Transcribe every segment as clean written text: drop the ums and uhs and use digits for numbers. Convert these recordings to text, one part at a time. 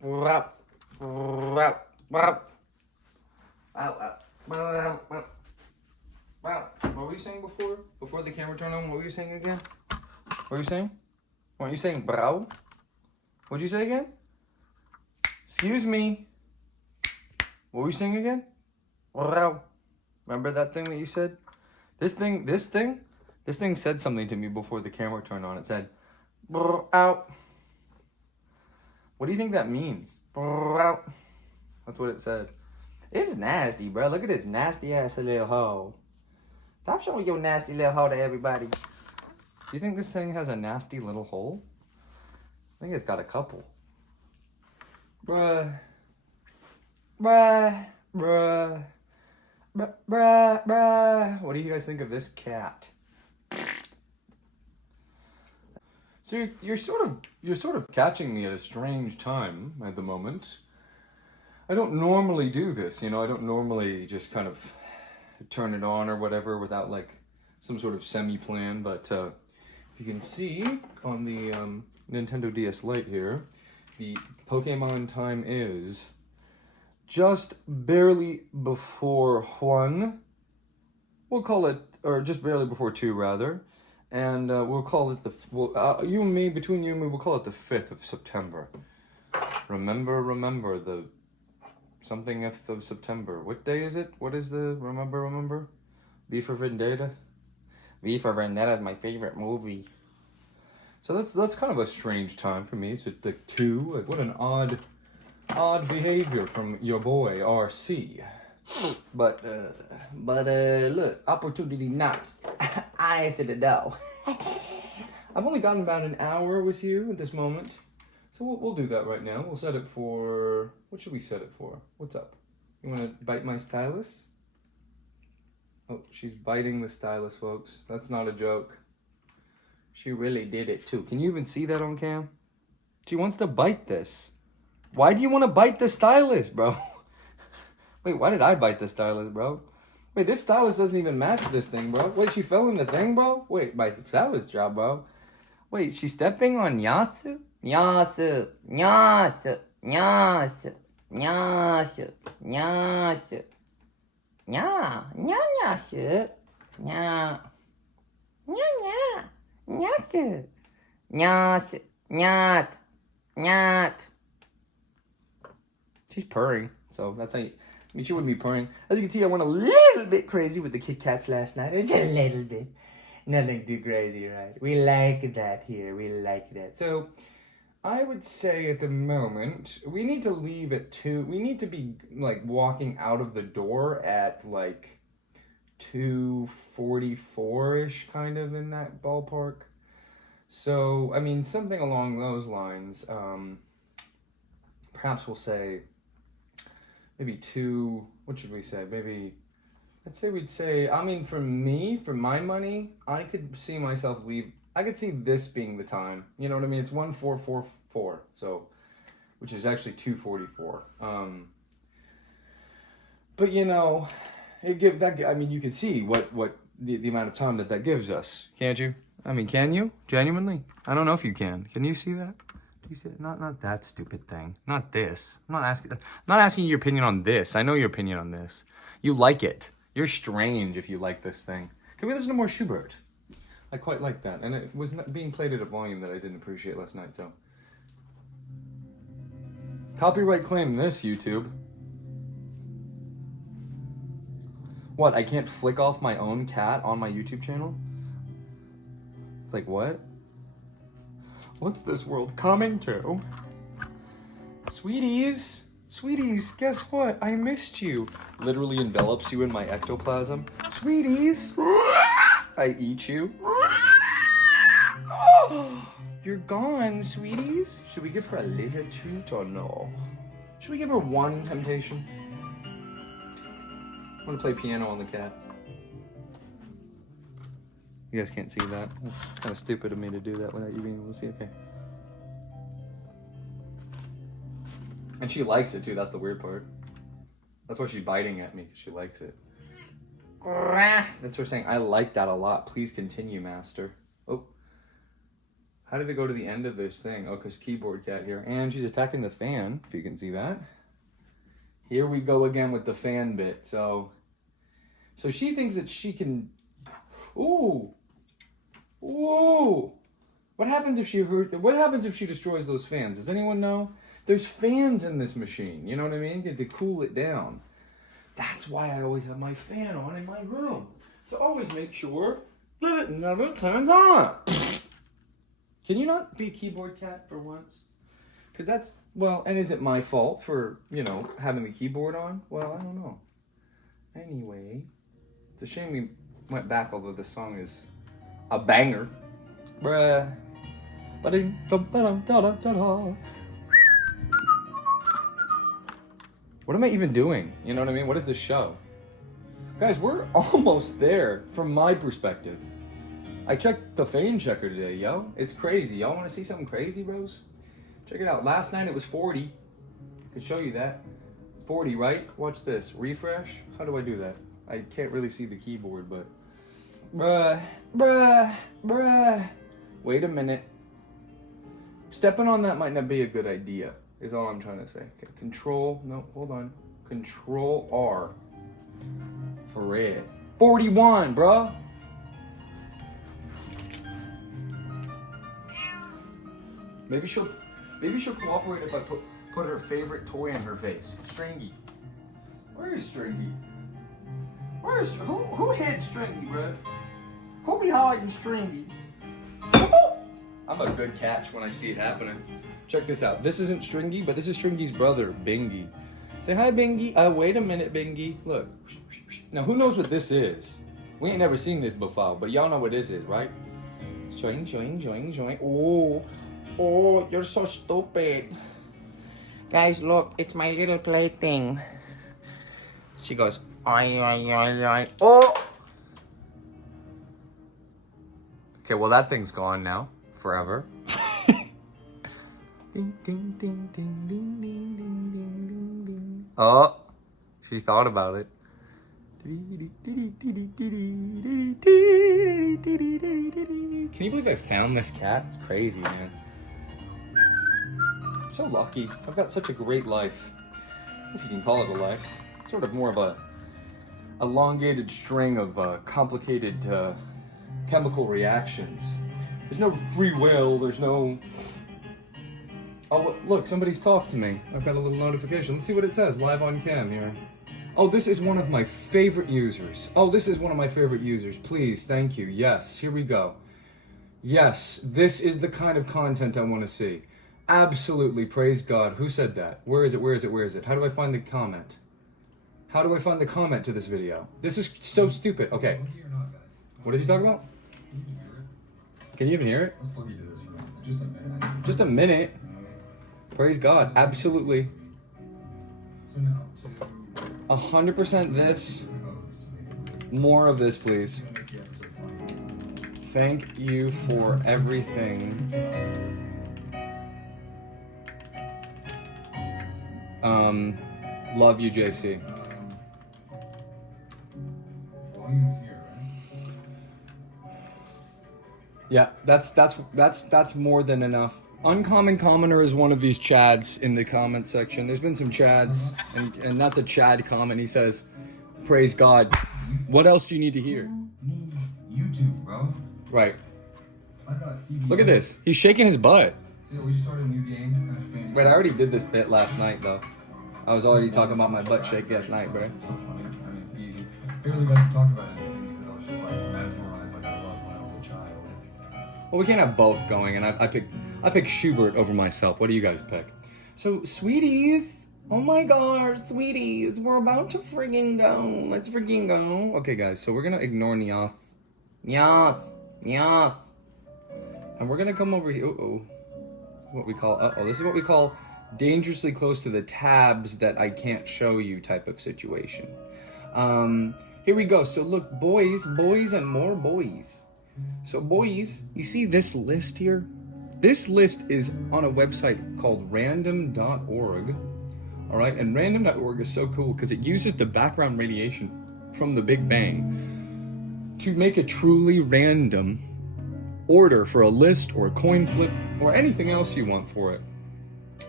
Wow. Wow. Wow. Wow. Wow. Wow. What were you saying before? Before the camera turned on, what were you saying again? What were you saying? Weren't you saying brow? What'd you say again? Excuse me. What were you saying again? Brow. Remember that thing that you said? This thing said something to me before the camera turned on. It said, brow. What do you think that means? Brow. That's what it said. It's nasty, bro. Look at this nasty ass little hole. Stop showing your nasty little hole to everybody. Do you think this thing has a nasty little hole? I think it's got a couple. Bruh. Bruh. Bruh. Bruh. Bruh. Bruh. What do you guys think of this cat? So you're sort of catching me at a strange time at the moment. I don't normally do this, I don't normally just kind of turn it on or whatever without like some sort of semi-plan, but you can see on the Nintendo DS Lite here, the Pokemon time is just barely before 1. We'll call it, or just barely before 2 rather, and we'll call it you and me, between you and me, we'll call it the 5th of September. Remember the something of September. What day is it? What is the remember? V for Vendetta? V for Vendetta is my favorite movie. So that's kind of a strange time for me. So the 2, like what an odd behavior from your boy RC. But look, opportunity knocks. I answer the door. I've only gotten about an hour with you at this moment. So we'll do that right now. We'll set it for... What should we set it for? What's up? You want to bite my stylus? Oh, she's biting the stylus, folks. That's not a joke. She really did it, too. Can you even see that on cam? She wants to bite this. Why do you want to bite the stylus, bro? Wait, why did I bite the stylus, bro? Wait, this stylus doesn't even match this thing, bro. Wait, she fell in the thing, bro? Wait, my stylus job, bro. Wait, she's stepping on Yasu? Nyasu, nyasu, nyasu, nyasu, nyasu, nya, nya, nyasu, nya, nya, nya, nyasu, nyasu, nyat, nyat. She's purring, so that's how you, she wouldn't be purring. As you can see, I went a little bit crazy with the Kit Kats last night. Just a little bit. Nothing too crazy, right? We like that here. We like that. So, I would say at the moment, we need to leave at 2. We need to be, like, walking out of the door at, like, 2:44-ish, kind of, in that ballpark. So, I mean, something along those lines. Perhaps we'll say, maybe 2, what should we say? Maybe, let's say we'd say, I mean, for me, for my money, I could see myself leave. I could see this being the time. You know what I mean? It's 1444, so, which is actually 2:44. But you know, it give that. I mean, you can see what the amount of time that gives us, can't you? I mean, can you genuinely? I don't know if you can. Can you see that? Do you see it? Not that stupid thing. Not this. I'm not asking your opinion on this. I know your opinion on this. You like it. You're strange if you like this thing. Can we listen to more Schubert? I quite like that, and it was being played at a volume that I didn't appreciate last night, so. Copyright claim this, YouTube. What, I can't flick off my own cat on my YouTube channel? It's like, what? What's this world coming to? Sweeties, guess what? I missed you. Literally envelops you in my ectoplasm. Sweeties, I eat you. You're gone, sweeties. Should we give her a little treat or no? Should we give her one temptation? I'm gonna play piano on the cat. You guys can't see that. That's kind of stupid of me to do that without you being able to see. Okay. And she likes it too, that's the weird part. That's why she's biting at me, because she likes it. That's her saying, I like that a lot. Please continue, master. Oh. How did it go to the end of this thing? Oh, because keyboard cat here. And she's attacking the fan, if you can see that. Here we go again with the fan bit. So she thinks that she can... Ooh! Ooh! What happens if she destroys those fans? Does anyone know? There's fans in this machine. You know what I mean? To cool it down. That's why I always have my fan on in my room. To always make sure that it never turns on. Can you not be a keyboard cat for once? Because that's, well, and is it my fault for, you know, having the keyboard on? Well, I don't know. Anyway, it's a shame we went back, although this song is a banger. Bruh. What am I even doing? You know what I mean? What is this show? Guys, we're almost there from my perspective. I checked the fame checker today, yo. It's crazy. Y'all want to see something crazy, bros? Check it out. Last night it was 40. I could show you that. 40, right? Watch this. Refresh. How do I do that? I can't really see the keyboard, but... Bruh. Wait a minute. Stepping on that might not be a good idea, is all I'm trying to say. Okay, Control, no, hold on. Control R. For red. 41, bruh. Maybe she'll cooperate if I put her favorite toy in her face. Stringy. Where is Stringy? Who hid Stringy, bruh? Who be hiding Stringy? I'm a good catch when I see it happening. Check this out. This isn't Stringy, but this is Stringy's brother, Bingy. Say hi, Bingy. Wait a minute, Bingy. Look. Now, who knows what this is? We ain't never seen this before, but y'all know what this is, right? Joing, joing, joing, joing. Oh, you're so stupid. Guys, look, it's my little plaything. She goes, oi. Oh! Okay, well, that thing's gone now. Forever. Ding, ding, ding, ding, ding, ding, ding, ding, ding. Oh, she thought about it. Can you believe I found this cat? It's crazy, man. I'm so lucky. I've got such a great life. If you can call it a life. It's sort of more of a elongated string of complicated chemical reactions. There's no free will, there's no... Oh, look, somebody's talked to me. I've got a little notification. Let's see what it says, live on cam here. Oh, this is one of my favorite users. Please, thank you. Yes, here we go. Yes, this is the kind of content I want to see. Absolutely, praise God. Who said that? Where is it? How do I find the comment? How do I find the comment to this video? This is so stupid. Okay. What is he talking about? Can you even hear it? Let's plug you to this for just a minute. Praise God. Absolutely. 100% this. More of this, please. Thank you for everything. Love you, JC. Yeah, that's more than enough. Uncommon Commoner is one of these chads in the comment section. There's been some chads, and that's a chad comment. He says, praise God. What else do you need to hear? YouTube, bro. Right. Look at this. He's shaking his butt. Yeah, we just started a new game. Wait, I already did this bit last night, though. I was already talking about my butt shake last night, bro. So funny. I mean, it's easy. I barely got to talk about anything because I was just like mesmerized like I was when I was a child. Well, we can't have both going, and I pick Schubert over myself. What do you guys pick? So, sweeties, oh my gosh, sweeties, we're about to friggin' go. Let's friggin' go. Okay, guys, so we're gonna ignore Nyath. And we're gonna come over here. This is what we call dangerously close to the tabs that I can't show you type of situation. Here we go. So look, boys, and more boys. So boys, you see this list here? This list is on a website called random.org. All right, and random.org is so cool because it uses the background radiation from the Big Bang to make a truly random order for a list or a coin flip or anything else you want for it.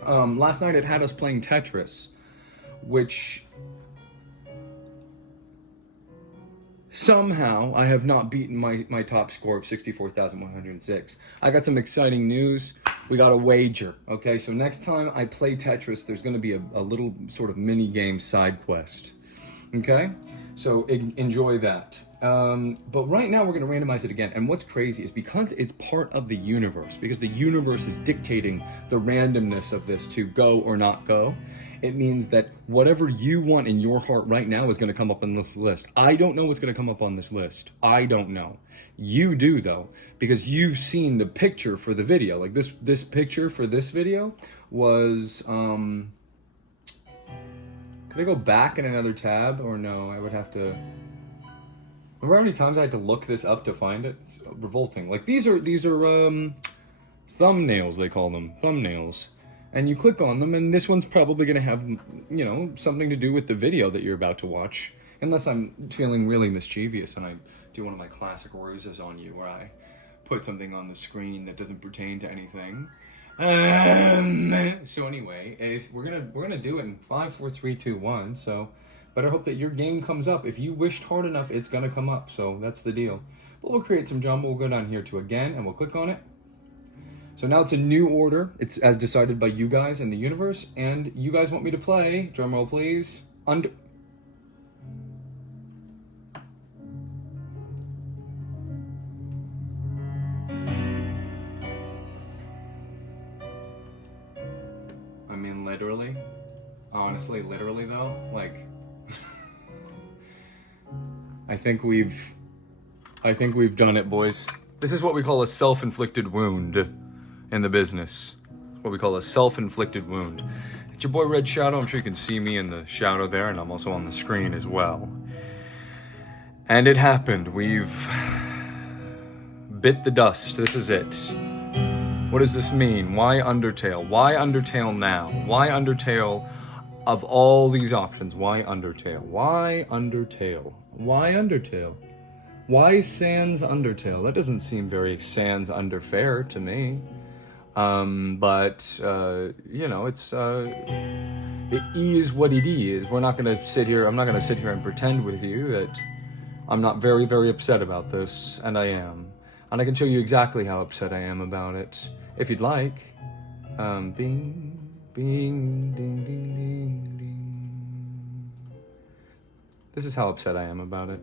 Last night it had us playing Tetris, which somehow I have not beaten my top score of 64,106. I got some exciting news. We got a wager, okay? So next time I play Tetris, there's going to be a little sort of mini game side quest, okay? So enjoy that. But right now we're going to randomize it again. And what's crazy is because it's part of the universe, because the universe is dictating the randomness of this to go or not go, it means that whatever you want in your heart right now is going to come up on this list. I don't know what's going to come up on this list. I don't know. You do, though, because you've seen the picture for the video. Like this picture for this video was... Could I go back in another tab? Or no, I would have to... Remember how many times I had to look this up to find it? It's revolting. Like these are thumbnails, they call them. Thumbnails. And you click on them, and this one's probably going to have, you know, something to do with the video that you're about to watch. Unless I'm feeling really mischievous and I do one of my classic ruses on you where I put something on the screen that doesn't pertain to anything. So anyway, if we're gonna do it in 5, 4, 3, 2, 1. So better hope that your game comes up. If you wished hard enough, it's gonna come up. So that's the deal. But we'll create some jumbo. We'll go down here to again, and we'll click on it. So now it's a new order. It's as decided by you guys in the universe, and you guys want me to play. Drum roll, please. I mean, literally. Honestly, literally though, like, I think we've done it, boys. This is what we call a self-inflicted wound in the business. What we call a self-inflicted wound. It's your boy Red Shadow. I'm sure you can see me in the shadow there, and I'm also on the screen as well. And it happened. We've bit the dust. This is it. What does this mean? Why Undertale? Why Undertale now? Why Undertale of all these options? Why Undertale? Why Undertale? Why Undertale? Why Sans Undertale? That doesn't seem very Sans Underfair to me. But you know, it is what it is. We're not gonna sit here. I'm not gonna sit here and pretend with you that I'm not very, very upset about this, and I am. And I can show you exactly how upset I am about it, if you'd like. Bing, bing, ding, ding, ding, ding. This is how upset I am about it.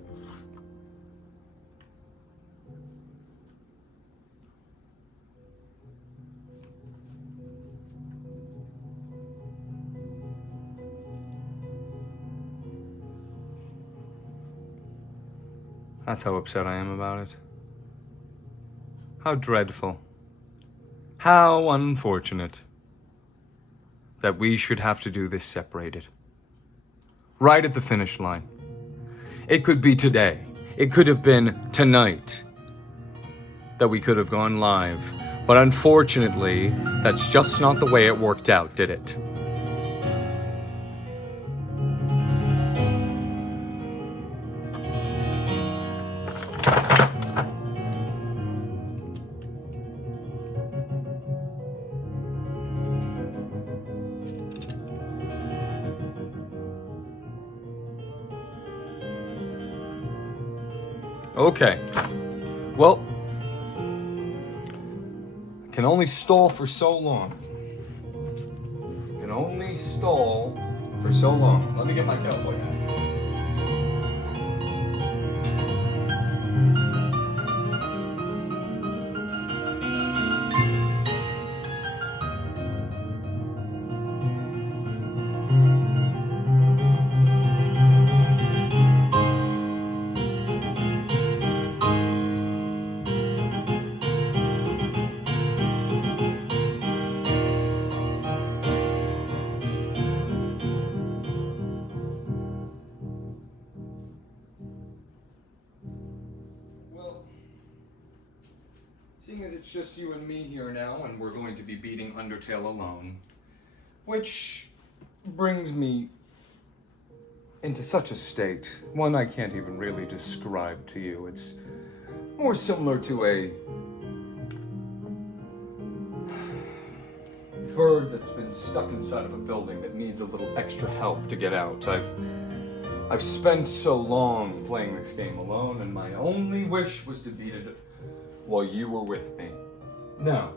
That's how upset I am about it. How dreadful. How unfortunate that we should have to do this separated. Right at the finish line. It could be today. It could have been tonight that we could have gone live. But unfortunately, that's just not the way it worked out, did it? Okay, well, can only stall for so long. Can only stall for so long. Let me get my cowboy hat. Seeing as it's just you and me here now, and we're going to be beating Undertale alone, which brings me into such a state, one I can't even really describe to you. It's more similar to a bird that's been stuck inside of a building that needs a little extra help to get out. I've spent so long playing this game alone, and my only wish was to beat it while you were with me. Now,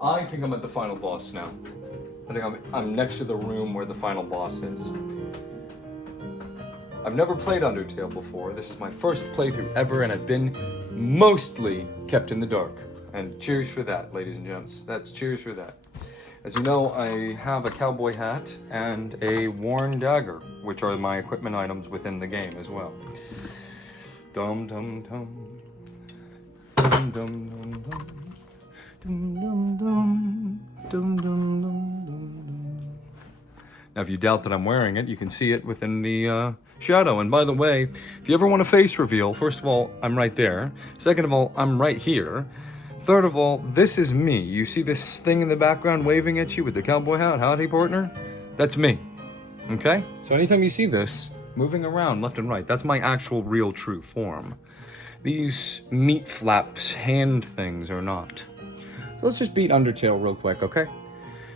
I think I'm at the final boss now. I think I'm next to the room where the final boss is. I've never played Undertale before. This is my first playthrough ever, and I've been mostly kept in the dark. And cheers for that, ladies and gents. That's cheers for that. As you know, I have a cowboy hat and a worn dagger, which are my equipment items within the game as well. Dum dum dum. Dum dum dum dum. Dum dum dum. Dum dum dum dum. Now, if you doubt that I'm wearing it, you can see it within the shadow. And by the way, if you ever want a face reveal, first of all, I'm right there. Second of all, I'm right here. Third of all, this is me. You see this thing in the background waving at you with the cowboy hat? Howdy, partner? That's me. Okay? So anytime you see this moving around left and right, that's my actual real true form. These meat flaps hand things are not. So let's just beat Undertale real quick, okay?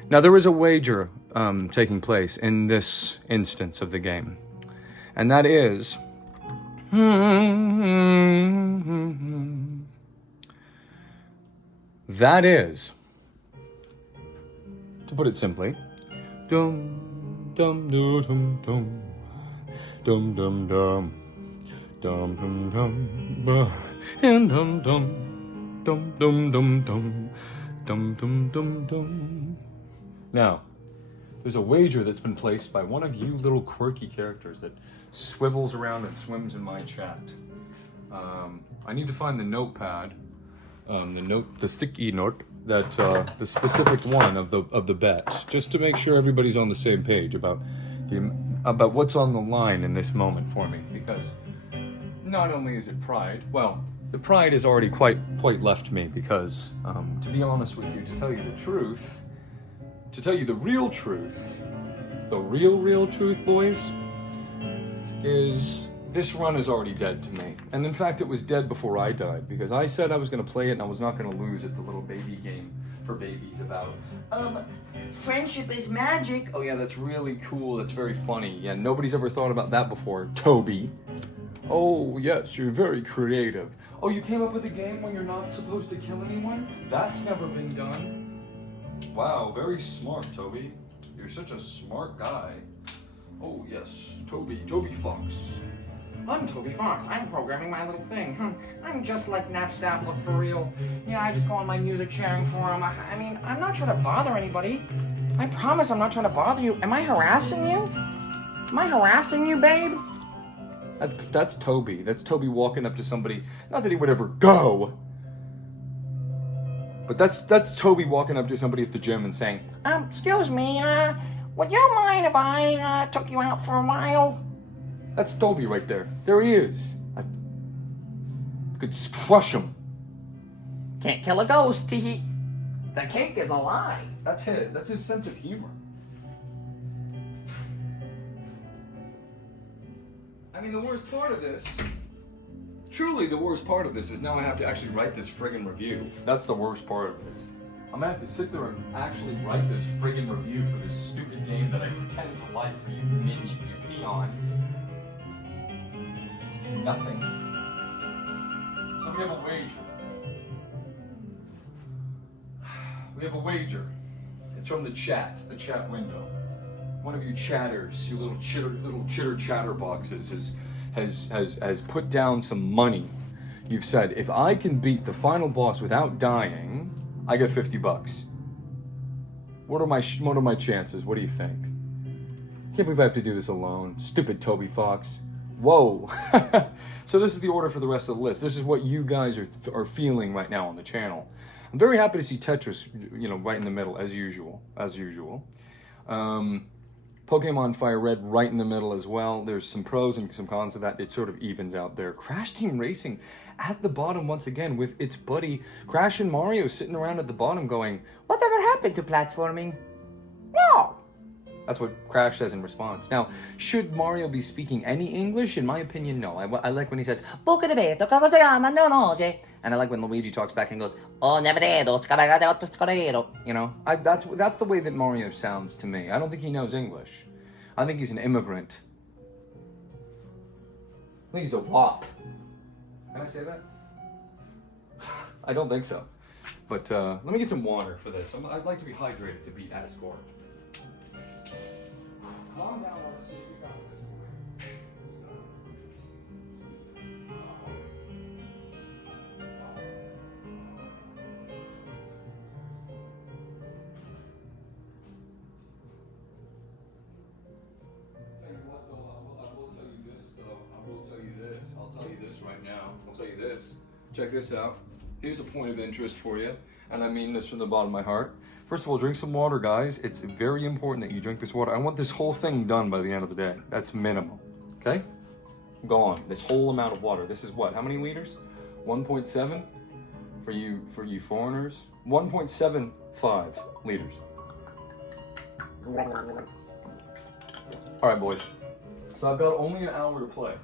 Now, there is a wager taking place in this instance of the game. And that is... That is, to put it simply, dum dum dum dum dum dum dum dum dum dum dum and dum dum dum dum dum dum dum dum dum dum. Now, there's a wager that's been placed by one of you little quirky characters that swivels around and swims in my chat. I need to find the notepad. The sticky note that the specific one of the bet, just to make sure everybody's on the same page about what's on the line in this moment for me. Because not only is it pride, well, the pride has already quite left me. Because to be honest with you, to tell you the truth, to tell you the real truth, boys, is. This run is already dead to me. And in fact, it was dead before I died, because I said I was going to play it and I was not going to lose at the little baby game for babies about, friendship is magic. Oh yeah, that's really cool. That's very funny. Yeah, nobody's ever thought about that before, Toby. Oh yes, you're very creative. Oh, you came up with a game when you're not supposed to kill anyone? That's never been done. Wow, very smart, Toby. You're such a smart guy. Oh yes, Toby Fox. I'm Toby Fox. I'm programming my little thing. I'm just like Napstab, look for real. Yeah, I just go on my music sharing forum. I mean, I'm not trying to bother anybody. I promise I'm not trying to bother you. Am I harassing you? Am I harassing you, babe? That's Toby. That's Toby walking up to somebody. Not that he would ever go. But that's Toby walking up to somebody at the gym and saying, excuse me, would you mind if I took you out for a while? That's Toby right there. There he is. I could crush him. Can't kill a ghost, tee. The cake is a lie. That's his sense of humor. I mean, the worst part of this, truly the worst part of this is now I have to actually write this friggin' review. That's the worst part of it. I'm gonna have to sit there and actually write this friggin' review for this stupid game that I pretend to like for you minions, you peons. Nothing. So we have a wager. We have a wager. It's from the chat window. One of you chatters, you little chitter chatterboxes, has put down some money. You've said, if I can beat the final boss without dying, I get $50. What are my chances? What do you think? Can't believe I have to do this alone. Stupid Toby Fox. Whoa. So this is the order for the rest of the list. This is what you guys are feeling right now on the channel. I'm very happy to see Tetris, right in the middle, as usual. Pokemon Fire Red right in the middle as well. There's some pros and some cons to that. It sort of evens out there. Crash Team Racing at the bottom once again with its buddy Crash and Mario sitting around at the bottom going, whatever happened to platforming? No. That's what Crash says in response. Now, should Mario be speaking any English? In my opinion, no. I like when he says, "Poco de vedo, come si chiama, no, no, and I like when Luigi talks back and goes, "Oh, never vedo, you know, that's the way that Mario sounds to me. I don't think he knows English. I think he's an immigrant. I think he's a wop. Can I say that? I don't think so. But let me get some water for this. I'd like to be hydrated to beat Asgore. Calm down, let's see if you got this. Tell you what, though, I will tell you this, though. I will tell you this. I'll tell you this right now. I'll tell you this. Check this out. Here's a point of interest for you, and I mean this from the bottom of my heart. First of all, drink some water, guys. It's very important that you drink this water. I want this whole thing done by the end of the day. That's minimum, okay? Gone. This whole amount of water. This is what? How many liters? 1.7 for you foreigners. 1.75 liters. All right, boys. So I've got only an hour to play.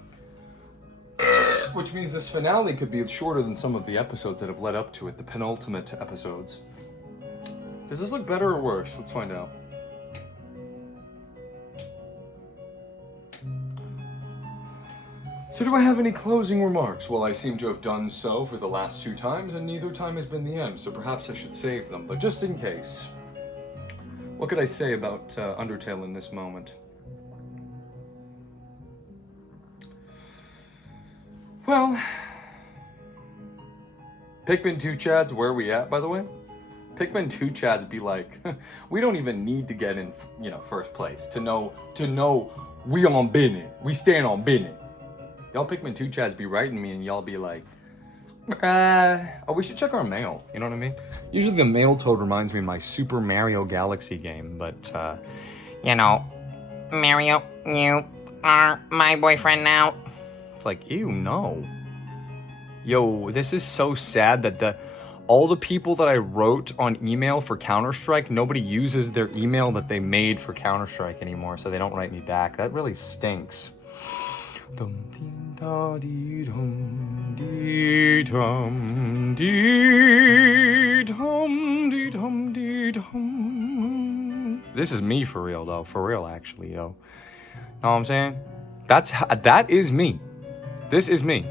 Which means this finale could be shorter than some of the episodes that have led up to it, the penultimate episodes. Does this look better or worse? Let's find out. So do I have any closing remarks? Well, I seem to have done so for the last 2 times, and neither time has been the end, so perhaps I should save them. But just in case, what could I say about Undertale in this moment? Well, Pikmin 2 Chads, where are we at, by the way? Pikmin 2 Chads be like, we don't even need to get in, first place to know we on business. We stand on business. Y'all Pikmin 2 Chads be writing me and y'all be like, we should check our mail. You know what I mean? Usually the mail toad reminds me of my Super Mario Galaxy game, but, Mario, you are my boyfriend now. It's like, ew, no. Yo, this is so sad that all the people that I wrote on email for Counter-Strike, nobody uses their email that they made for Counter-Strike anymore, so they don't write me back. That really stinks. This is me for real, though. For real, actually, yo. Know what I'm saying? That is me. This is me.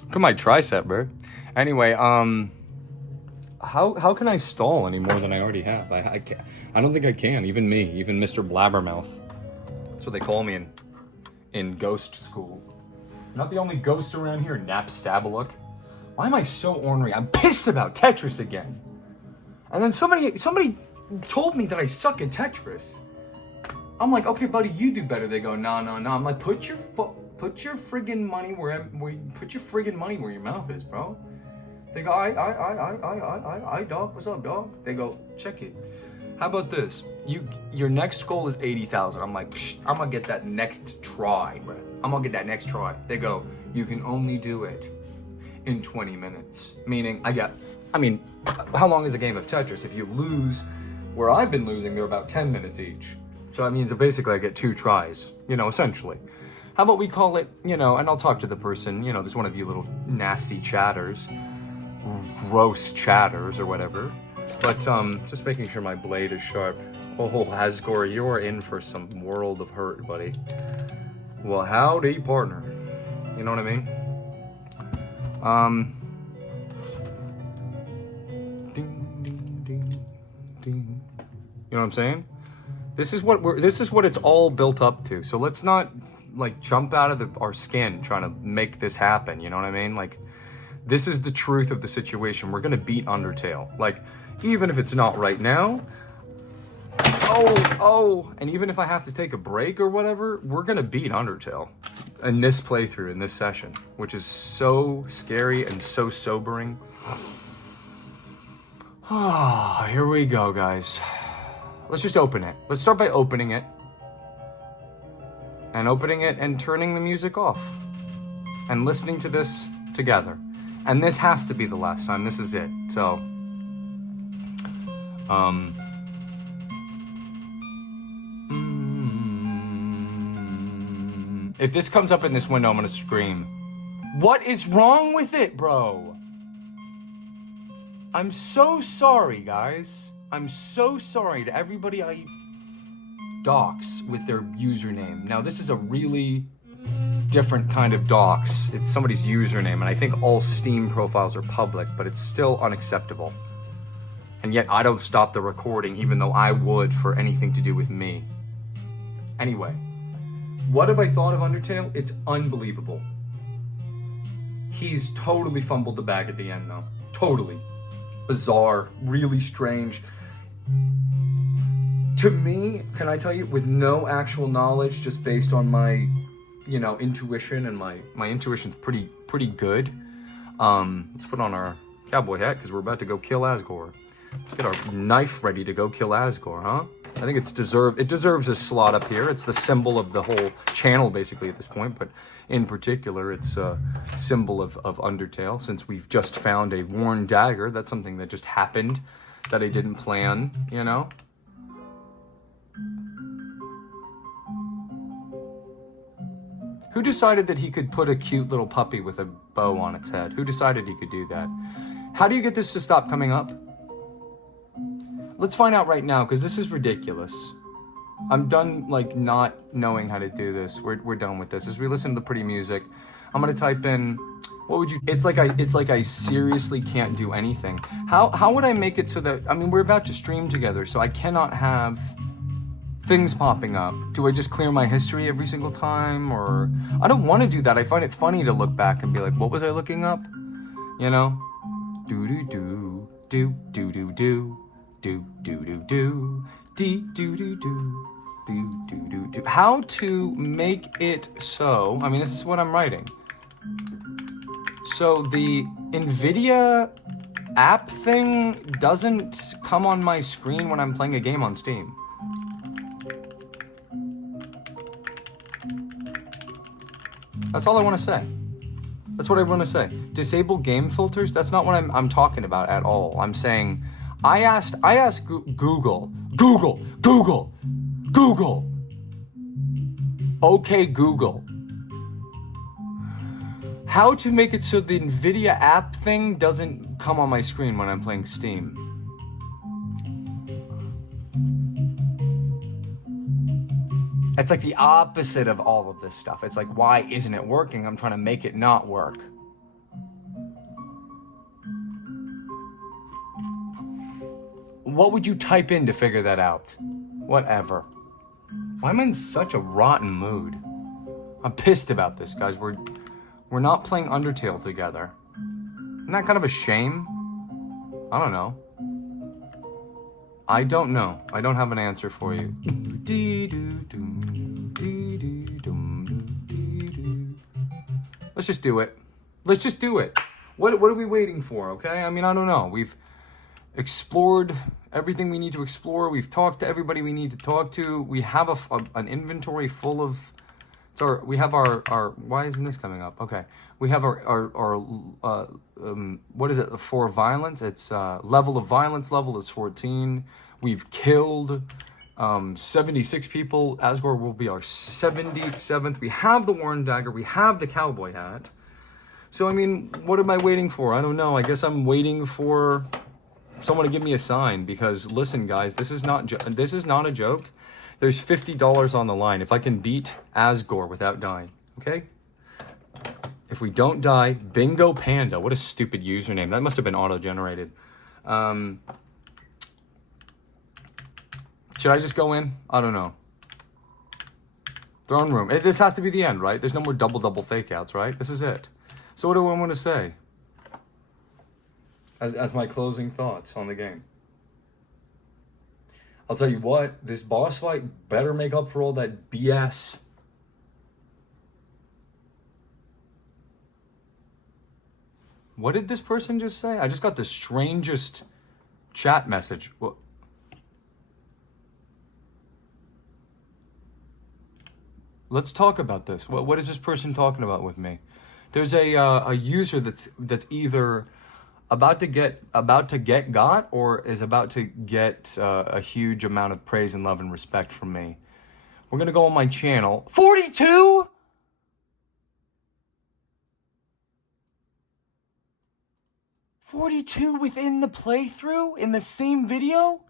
Look at my tricep, bro. Anyway, how can I stall any more than I already have? I can't. I don't think I can. Even me, even Mr. Blabbermouth. That's what they call me in ghost school. Not the only ghost around here, Napstabalook. Why am I so ornery? I'm pissed about Tetris again. And then somebody told me that I suck at Tetris. I'm like, okay, buddy, you do better. They go, no. I'm like, put your friggin' money where your mouth is, bro. They go, I, dog. What's up, dog? They go, check it. How about this? Your next goal is 80,000. I'm like, I'm gonna get that next try, bro. I'm gonna get that next try. They go, you can only do it in 20 minutes. Meaning, how long is a game of Tetris? If you lose, where I've been losing, they're about 10 minutes each. So that means that basically I get 2 tries, essentially. How about we call it, and I'll talk to the person, there's one of you little nasty chatters, gross chatters or whatever. But just making sure my blade is sharp. Oh, Asgore, you are in for some world of hurt, buddy. Well, howdy, partner. You know what I mean? Ding. You know what I'm saying? This is what it's all built up to. So let's not jump out of our skin trying to make this happen. You know what I mean? This is the truth of the situation. We're gonna beat Undertale. Even if it's not right now. And even if I have to take a break or whatever, we're gonna beat Undertale in this playthrough, in this session, which is so scary and so sobering. Here we go, guys. Let's just open it. Let's start by opening it. and opening it and turning the music off and listening to this together. And this has to be the last time. This is it. So, if this comes up in this window, I'm gonna scream. What is wrong with it, bro? I'm so sorry, guys. I'm so sorry to everybody I dox with their username. Now, this is a really different kind of dox. It's somebody's username, and I think all Steam profiles are public, but it's still unacceptable. And yet I don't stop the recording, even though I would for anything to do with me. Anyway, what have I thought of Undertale? It's unbelievable. He's totally fumbled the bag at the end, though. Totally. Bizarre, really strange. To me, can I tell you, with no actual knowledge, just based on my, intuition, and my intuition's pretty good. Let's put on our cowboy hat, because we're about to go kill Asgore. Let's get our knife ready to go kill Asgore, huh? I think it deserves a slot up here. It's the symbol of the whole channel, basically, at this point, but in particular, it's a symbol of Undertale, since we've just found a worn dagger. That's something that just happened, that I didn't plan, Who decided that he could put a cute little puppy with a bow on its head? Who decided he could do that? How do you get this to stop coming up? Let's find out right now, because this is ridiculous. I'm done, not knowing how to do this. We're done with this. As we listen to the pretty music, I'm gonna type in, what would you... It's like I seriously can't do anything. How would I make it so that... we're about to stream together, so I cannot have things popping up. Do I just clear my history every single time, or... I don't want to do that. I find it funny to look back and be like, what was I looking up? Do-do-do, do-do-do-do. Do do do do do do do do do do do. How to make it so? This is what I'm writing. So the NVIDIA app thing doesn't come on my screen when I'm playing a game on Steam. That's all I want to say. That's what I want to say. Disable game filters? That's not what I'm talking about at all. I'm saying. I asked Google. Okay, Google. How to make it so the NVIDIA app thing doesn't come on my screen when I'm playing Steam. It's like the opposite of all of this stuff. It's like, why isn't it working? I'm trying to make it not work. What would you type in to figure that out? Whatever. Why am I in such a rotten mood? I'm pissed about this, guys. We're not playing Undertale together. Isn't that kind of a shame? I don't know. I don't know. I don't have an answer for you. Let's just do it. Let's just do it. What are we waiting for, okay? I don't know. We've explored everything we need to explore. We've talked to everybody we need to talk to. We have an inventory full of... we have our... Why isn't this coming up? Okay. We have our what is it? For violence? It's level of violence level is 14. We've killed 76 people. Asgore will be our 77th. We have the worn dagger. We have the cowboy hat. So, what am I waiting for? I don't know. I guess I'm waiting for someone to give me a sign, because listen, guys, this is not a joke. There's $50 on the line if I can beat Asgore without dying. Okay? If we don't die, Bingo Panda. What a stupid username. That must have been auto-generated. Should I just go in? I don't know. Throne room. This has to be the end, right? There's no more double fake outs, right? This is it. So what do I want to say? As my closing thoughts on the game. I'll tell you what, this boss fight better make up for all that BS. What did this person just say? I just got the strangest chat message. What? Let's talk about this. What is this person talking about with me? There's a user that's either about to get got or is about to get a huge amount of praise and love and respect from me. We're gonna go on my channel. 42. 42 within the playthrough in the same video.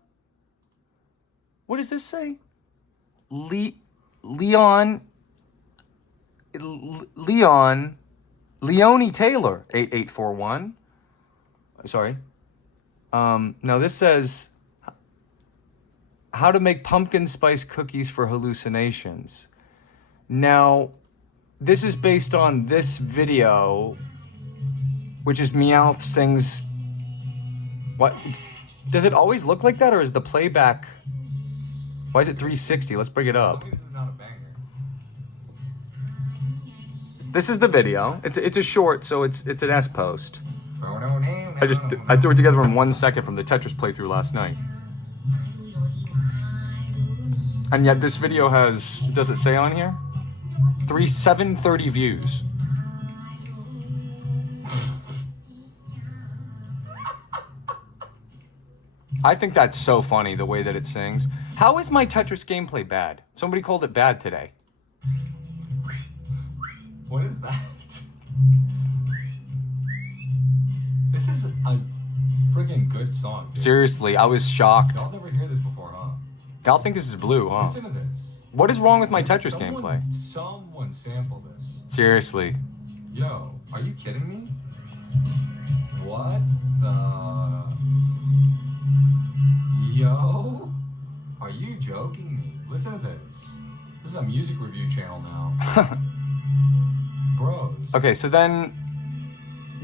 What does this say? Leone Taylor 8841. Sorry. Now this says how to make pumpkin spice cookies for hallucinations. Now, this is based on this video, which is Meowth sings. What? Does it always look like that, or is the playback? Why is it 360? Let's bring it up. This is not a banger. This is the video. It's a short, so it's an S post. I threw it together in 1 second from the Tetris playthrough last night. And yet this video has, does it say on here? 730 views. I think that's so funny, the way that it sings. How is my Tetris gameplay bad? Somebody called it bad today. What is that? This is a friggin' good song, dude. Seriously, I was shocked. Y'all never hear this before, huh? Y'all think this is blue, huh? Listen to this. What is wrong with my Tetris gameplay? Someone sample this. Seriously. Yo, are you kidding me? What the... Yo? Are you joking me? Listen to this. This is a music review channel now. Bros. Okay, so then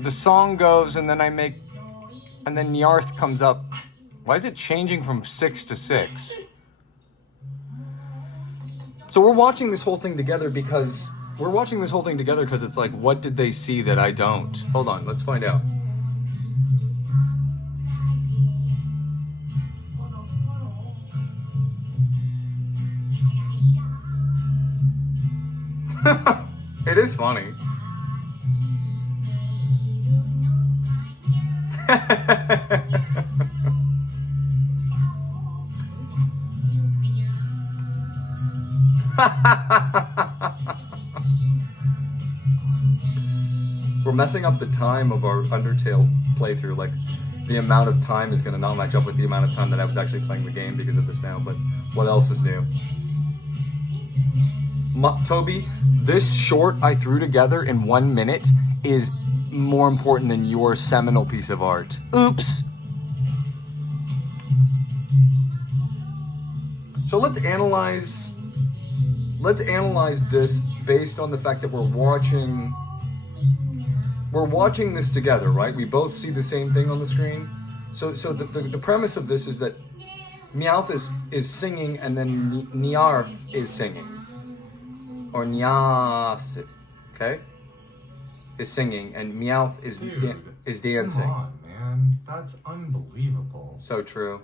the song goes, and then and then Nyarth comes up. Why is it changing from 6 to 6? So we're watching this whole thing together because it's like, what did they see that I don't? Hold on, let's find out. It is funny. We're messing up the time of our Undertale playthrough. Like, the amount of time is going to not match up with the amount of time that I was actually playing the game because of this now. But what else is new? Toby, this short I threw together in 1 minute is more important than your seminal piece of art. Oops. So let's analyze this based on the fact that we're watching this together, right? We both see the same thing on the screen. So the premise of this is that Meowth is singing, and then Nyarth is singing. Or Nyas, okay? Is singing, and Meowth is dancing. Come on, man. That's unbelievable. So true.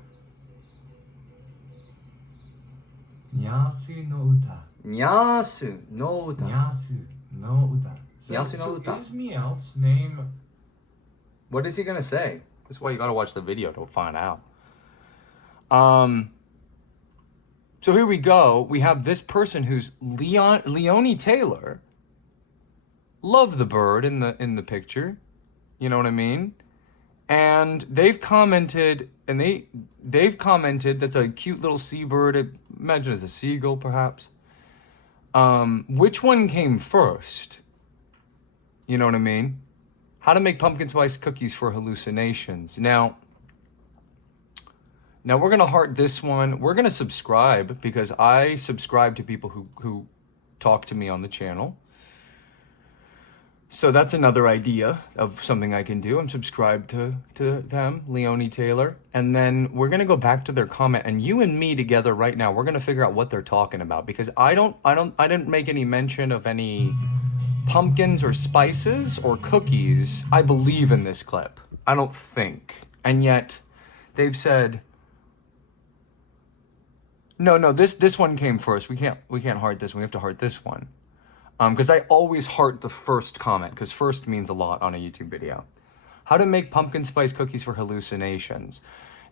Nyasu no uta. Nyasu no uta. Nyasu no uta. Nyasu no uta. Is Meowth's name... What is he gonna say? That's why you gotta watch the video to find out. So here we go. We have this person who's Leone Taylor. Love the bird in the picture. You know what I mean? And they've commented, that's a cute little seabird. I imagine it's a seagull, perhaps. Which one came first? You know what I mean? How to make pumpkin spice cookies for hallucinations. Now we're going to heart this one. We're going to subscribe because I subscribe to people who talk to me on the channel. So that's another idea of something I can do. I'm subscribed to them, Leone Taylor. And then we're going to go back to their comment, and you and me together right now, we're going to figure out what they're talking about, because I didn't make any mention of any pumpkins or spices or cookies, I believe, in this clip. I don't think. And yet they've said, No, this one came first. We can't heart this one. We have to heart this one. Because I always heart the first comment, because first means a lot on a YouTube video. How to make pumpkin spice cookies for hallucinations.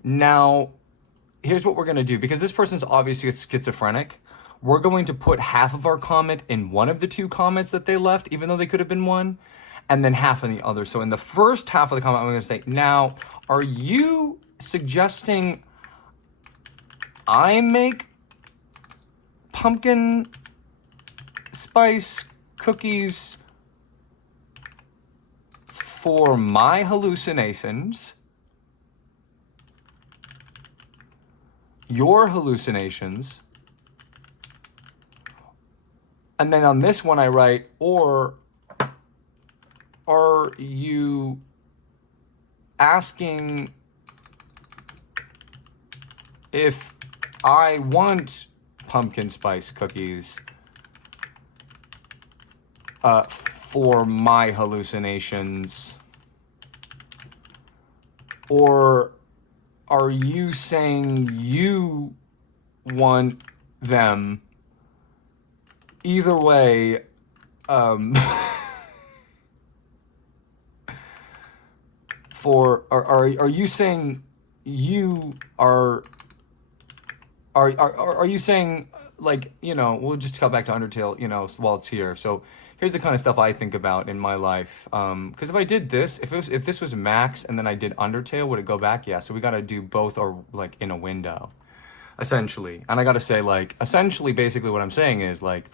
Now, here's what we're going to do. Because this person's obviously schizophrenic, we're going to put half of our comment in one of the two comments that they left, even though they could have been one, and then half in the other. So in the first half of the comment, I'm going to say, now, are you suggesting I make pumpkin spice cookies for my hallucinations, your hallucinations, and then on this one I write, or are you asking if I want pumpkin spice cookies for my hallucinations? Or are you saying you want them? Either way, are you saying you are you saying, like, we'll just go back to Undertale, while it's here. So here's the kind of stuff I think about in my life. Because if I did this, if this was Max and then I did Undertale, would it go back? Yeah. So we got to do both, or like in a window, essentially. And I got to say, like, essentially, basically what I'm saying is, like,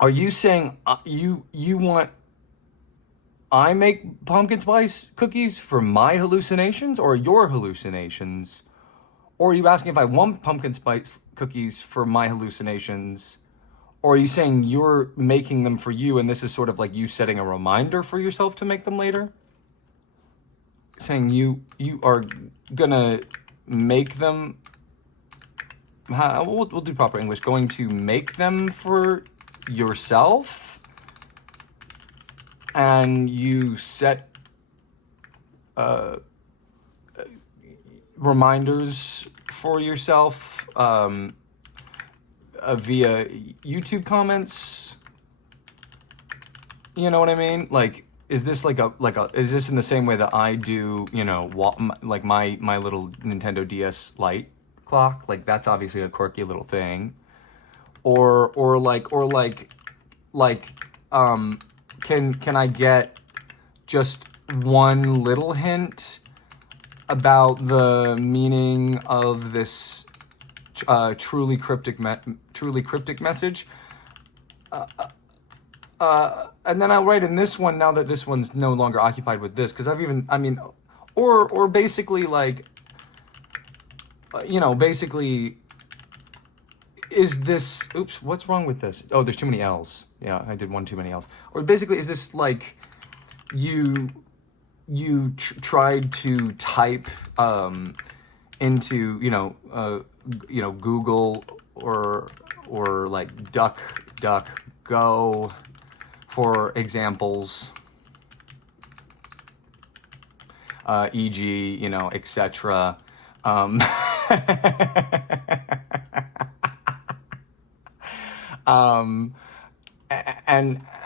are you saying you want I make pumpkin spice cookies for my hallucinations or your hallucinations? Or are you asking if I want pumpkin spice cookies for my hallucinations? Or are you saying you're making them for you and this is sort of like you setting a reminder for yourself to make them later? Saying you are gonna make them... We'll do proper English. Going to make them for yourself? And you set... reminders for yourself via YouTube comments. You know what I mean? Like, is this is this in the same way that I do, like my little Nintendo DS Lite clock? Like, that's obviously a quirky little thing. Or can I get just one little hint about the meaning of this truly cryptic message? And then I'll write in this one, now that this one's no longer occupied with this, because or basically, like, basically, is this... Oops, what's wrong with this? Oh, there's too many L's. Yeah, I did one too many L's. Or basically, is this like you tried to type into Google or like duck go for examples, e.g., etc.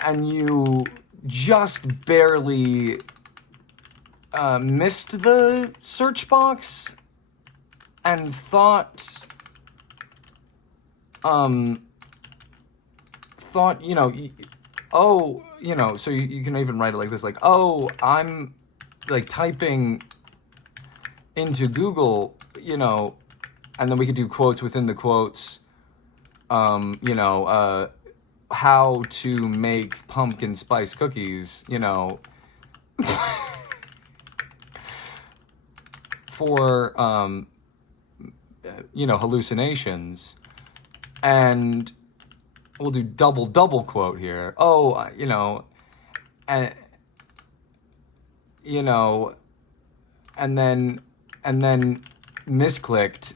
And you just barely missed the search box and thought, so you can even write it like this, like, oh, I'm like typing into Google, and then we could do quotes within the quotes, how to make pumpkin spice cookies, for, hallucinations. And we'll do double quote here. Oh, and, and then misclicked,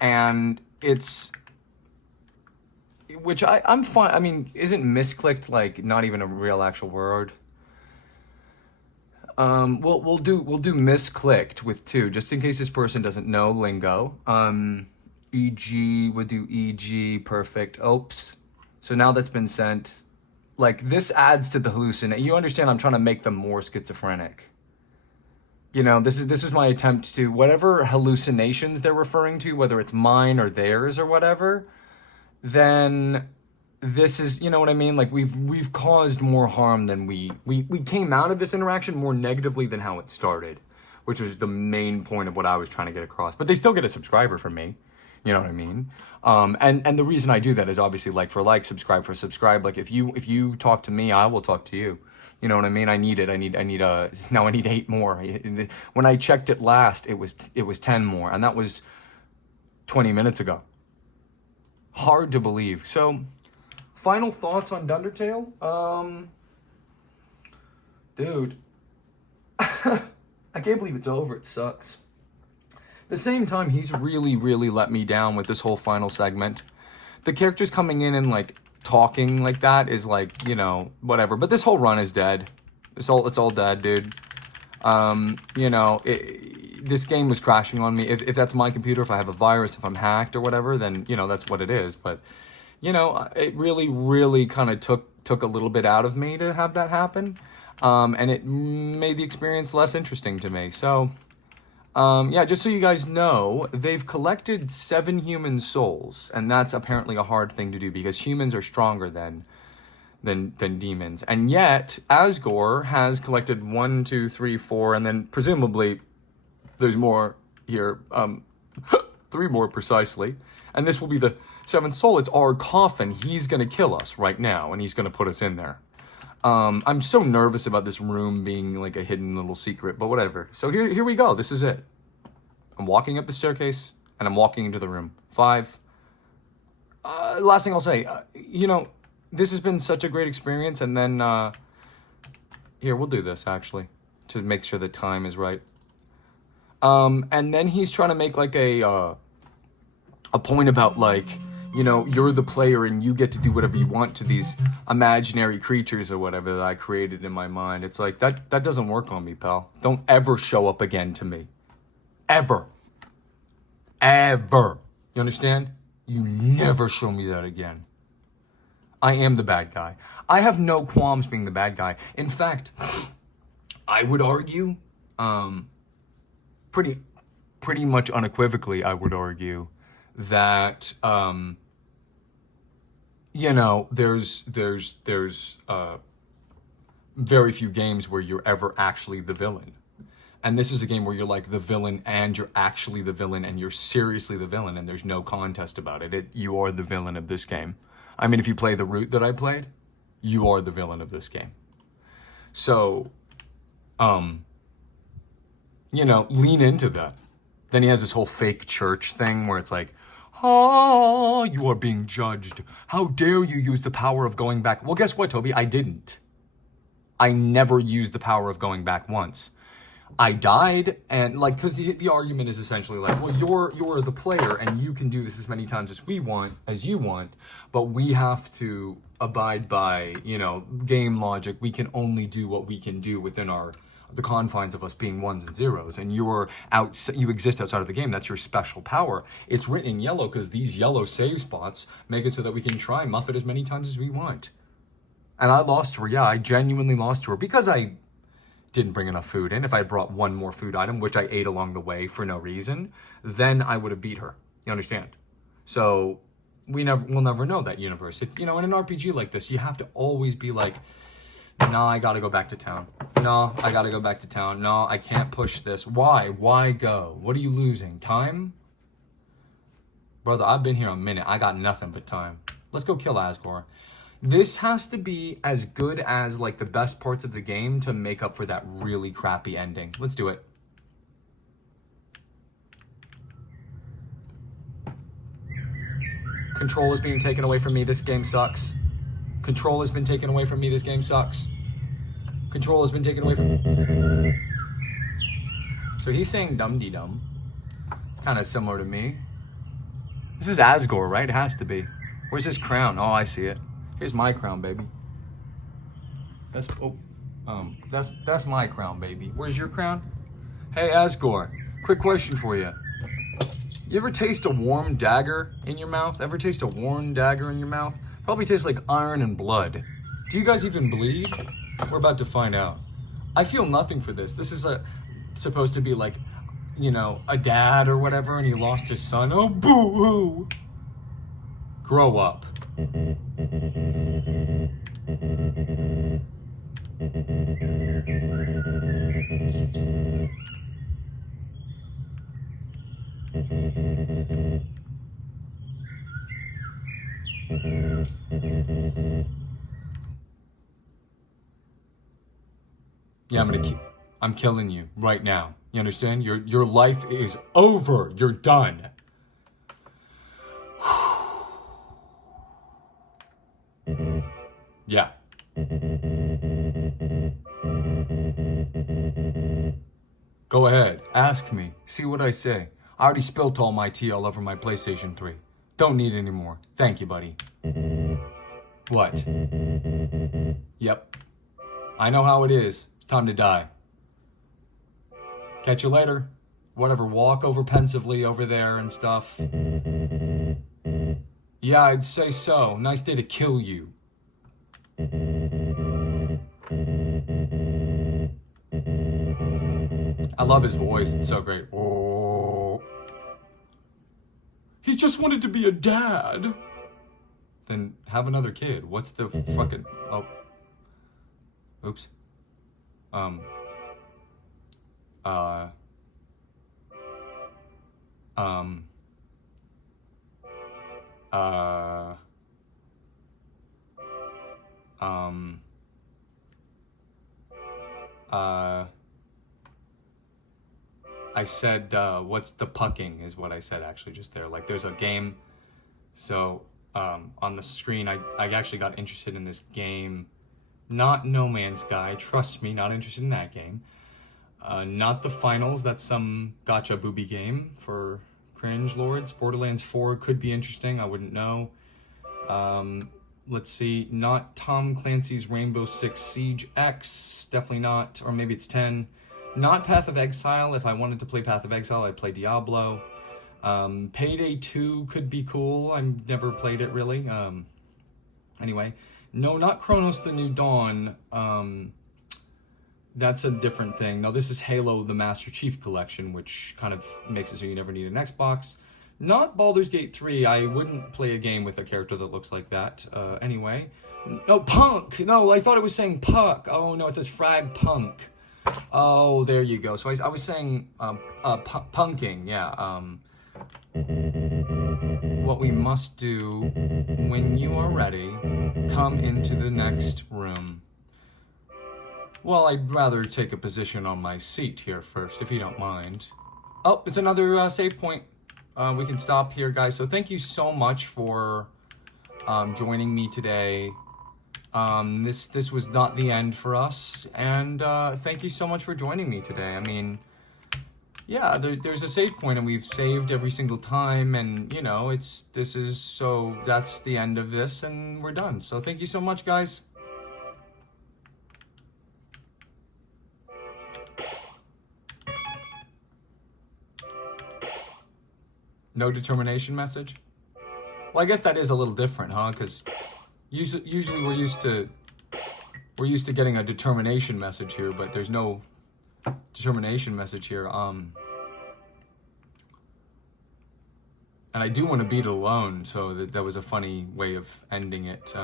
and it's... Which I'm fine. I mean, isn't misclicked like not even a real actual word? We'll do misclicked with two, just in case this person doesn't know lingo. EG would do EG, perfect. Oops. So now that's been sent. Like, this adds to the hallucination. You understand I'm trying to make them more schizophrenic. You know, this is my attempt to, whatever hallucinations they're referring to, whether it's mine or theirs or whatever, then this is, you know what I mean? Like, we've caused more harm than we came out of this interaction more negatively than how it started, which was the main point of what I was trying to get across. But they still get a subscriber from me. You know what I mean? And the reason I do that is obviously like for like, subscribe for subscribe. Like if you talk to me, I will talk to you. You know what I mean? I need 8 more. When I checked it last, it was 10 more, and that was 20 minutes ago. Hard to believe. So, final thoughts on Undertale? Dude, I can't believe it's over. It sucks. At the same time, he's really, really let me down with this whole final segment. The characters coming in and like talking like that is like, you know, whatever. But this whole run is dead. It's all dead, dude. You know, this game was crashing on me. If that's my computer, if I have a virus, if I'm hacked or whatever, then, you know, that's what it is. But, you know, it really, really kind of took a little bit out of me to have that happen. And it made the experience less interesting to me. So, yeah, just so you guys know, they've collected 7 human souls, and that's apparently a hard thing to do because humans are stronger than demons. And yet, Asgore has collected 1, 2, 3, 4, and then presumably there's more here, 3 more precisely. And this will be the 7th soul. It's our coffin. He's gonna kill us right now, and he's gonna put us in there. I'm so nervous about this room being like a hidden little secret, but whatever. So here we go. This is it. I'm walking up the staircase, and I'm walking into the room. 5. Last thing I'll say, you know, this has been such a great experience, and then, here, we'll do this, actually, to make sure the time is right. And then he's trying to make, like, a point about, like, you know, you're the player and you get to do whatever you want to these imaginary creatures or whatever that I created in my mind. It's like, that doesn't work on me, pal. Don't ever show up again to me. Ever. Ever. You understand? You never show me that again. I am the bad guy. I have no qualms being the bad guy. In fact, I would argue, pretty much unequivocally, I would argue that, you know, there's very few games where you're ever actually the villain. And this is a game where you're like the villain and you're actually the villain and you're seriously the villain and there's no contest about it. You are the villain of this game. I mean, if you play the route that I played, you are the villain of this game. So, you know, lean into that. Then he has this whole fake church thing where it's like, oh, you are being judged. How dare you use the power of going back? Well, guess what, Toby? I didn't. I never used the power of going back once. I died, and like, because the argument is essentially like, well, you're the player, and you can do this as many times as you want, but we have to abide by, you know, game logic. We can only do what we can do within the confines of us being 1s and 0s, and you exist outside of the game. That's your special power. It's written in yellow because these yellow save spots make it so that we can try and muff it as many times as we want. And I lost to her. Yeah, I genuinely lost to her because I didn't bring enough food in. If I had brought one more food item, which I ate along the way for no reason, then I would have beat her. You understand? So we'll never know that universe. You know, in an RPG like this, you have to always be like, no, I gotta go back to town. No, I gotta go back to town. No, I can't push this. Why? Why go? What are you losing? Time? Brother, I've been here a minute. I got nothing but time. Let's go kill Asgore. This has to be as good as like the best parts of the game to make up for that really crappy ending. Let's do it. Control is being taken away from me. This game sucks. Control has been taken away from me. This game sucks. Control has been taken away from me. So he's saying dum-de-dum. It's kind of similar to me. This is Asgore, right? It has to be. Where's his crown? Oh, I see it. Here's my crown, baby. That's my crown, baby. Where's your crown? Hey, Asgore, quick question for you. You ever taste a warm dagger in your mouth? Ever taste a warm dagger in your mouth? Probably tastes like iron and blood. Do you guys even bleed? We're about to find out. I feel nothing for this. This is supposed to be like, you know, a dad or whatever, and he lost his son. Oh, boo-hoo! Grow up. Yeah, I'm killing you right now. You understand? Your life is over. You're done. Yeah. Go ahead. Ask me. See what I say. I already spilt all my tea all over my PlayStation 3. Don't need any more. Thank you, buddy. What? Yep. I know how it is. It's time to die. Catch you later. Whatever, walk over pensively over there and stuff. Yeah, I'd say so. Nice day to kill you. I love his voice. It's so great. Oh. He just wanted to be a dad. Then have another kid. What's the fucking... Oh. Oops. I said, what's the pucking is what I said actually just there. Like there's a game. So, on the screen, I actually got interested in this game. Not No Man's Sky, trust me, not interested in that game. Not the finals, that's some gotcha booby game for cringe lords. Borderlands 4 could be interesting, I wouldn't know. Let's see, not Tom Clancy's Rainbow Six Siege X, definitely not, or maybe it's 10. Not Path of Exile. If I wanted to play Path of Exile, I'd play Diablo. Payday 2 could be cool. I've never played it really. Anyway, no, not Chronos the New Dawn. That's a different thing. No, this is Halo the Master Chief Collection, which kind of makes it so you never need an Xbox. Not Baldur's Gate 3. I wouldn't play a game with a character that looks like that. Anyway. No, Punk! No, I thought it was saying Puck. Oh, no, it says Frag Punk. Oh, there you go. So I was saying punking, yeah. What we must do when you are ready, come into the next room. Well, I'd rather take a position on my seat here first, if you don't mind. Oh, it's another save point. We can stop here, guys. So thank you so much for joining me today. This was not the end for us, and thank you so much for joining me today. I mean, yeah, there's a save point, and we've saved every single time, and you know, so that's the end of this, and we're done. So thank you so much, guys. No determination message? Well, I guess that is a little different, huh? Because usually we're used to getting a determination message here, but there's no determination message here. And I do want to beat it alone, so that was a funny way of ending it.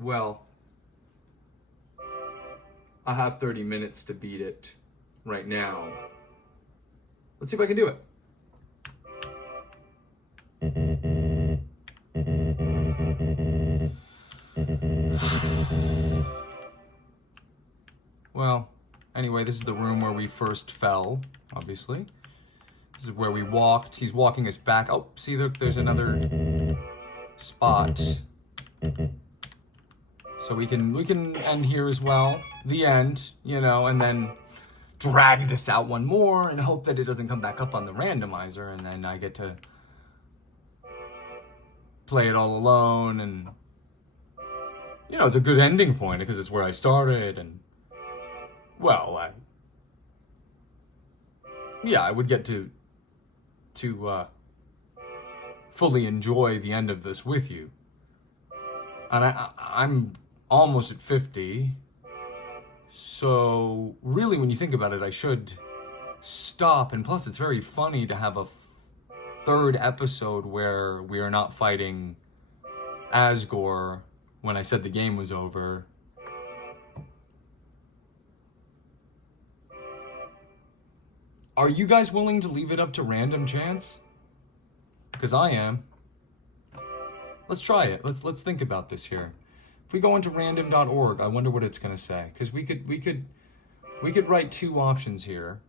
Well, I have 30 minutes to beat it right now. Let's see if I can do it. Well, anyway, this is the room where we first fell, obviously. This is where we walked. He's walking us back. Oh, see, there's another spot. So we can end here as well. The end, you know, and then drag this out one more and hope that it doesn't come back up on the randomizer, and then I get to play it all alone, and you know, it's a good ending point because it's where I started, and well, yeah, I would get to fully enjoy the end of this with you. And I'm almost at 50, so really when you think about it, I should stop. And plus it's very funny to have a third episode where we are not fighting Asgore when I said the game was over. Are you guys willing to leave it up to random chance? Because I am. Let's try it. Let's think about this here. If we go into random.org, I wonder what it's going to say. Because we could write two options here.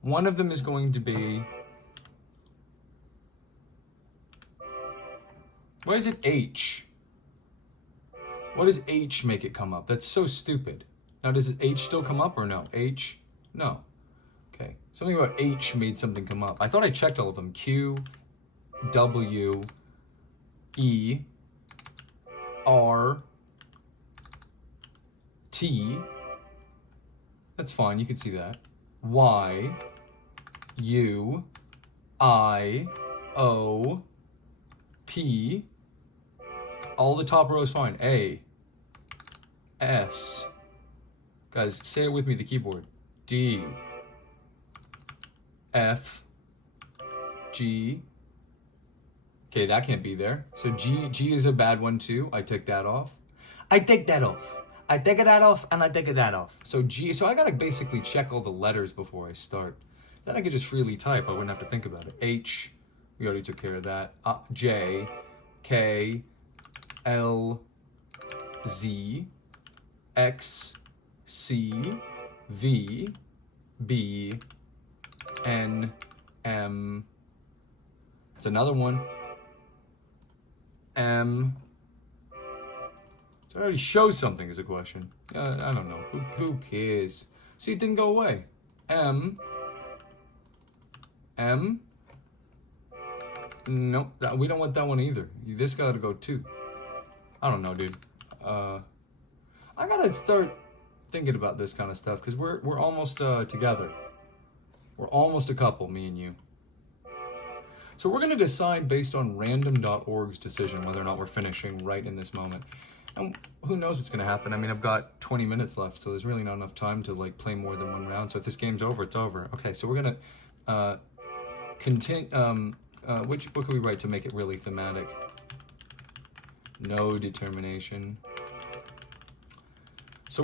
One of them is going to be, why is it H? What does H make it come up? That's so stupid. Now does H still come up or no? H? No. Okay. Something about H made something come up. I thought I checked all of them. Q, W, E, R, T. That's fine, you can see that. Y, U, I, O, P. All the top row is fine. A, S. Guys, say it with me, the keyboard. D, F, G. Okay, that can't be there. So G is a bad one too. I take that off. I take that off. I take that off and I take that off. So G, so I gotta basically check all the letters before I start. Then I could just freely type. I wouldn't have to think about it. H, we already took care of that. J, K, L, Z, X, C, V, B, N, M. It's another one. M. So it already shows something as a question. I don't know. Who cares? See, it didn't go away. M. M. Nope. We don't want that one either. This got to go too. I don't know, dude. I gotta start thinking about this kind of stuff because we're almost together. We're almost a couple, me and you. So we're going to decide based on random.org's decision whether or not we're finishing right in this moment. And who knows what's going to happen. I mean, I've got 20 minutes left, so there's really not enough time to like play more than one round. So if this game's over, it's over. Okay, so we're going to continue. What can we write to make it really thematic? No determination. So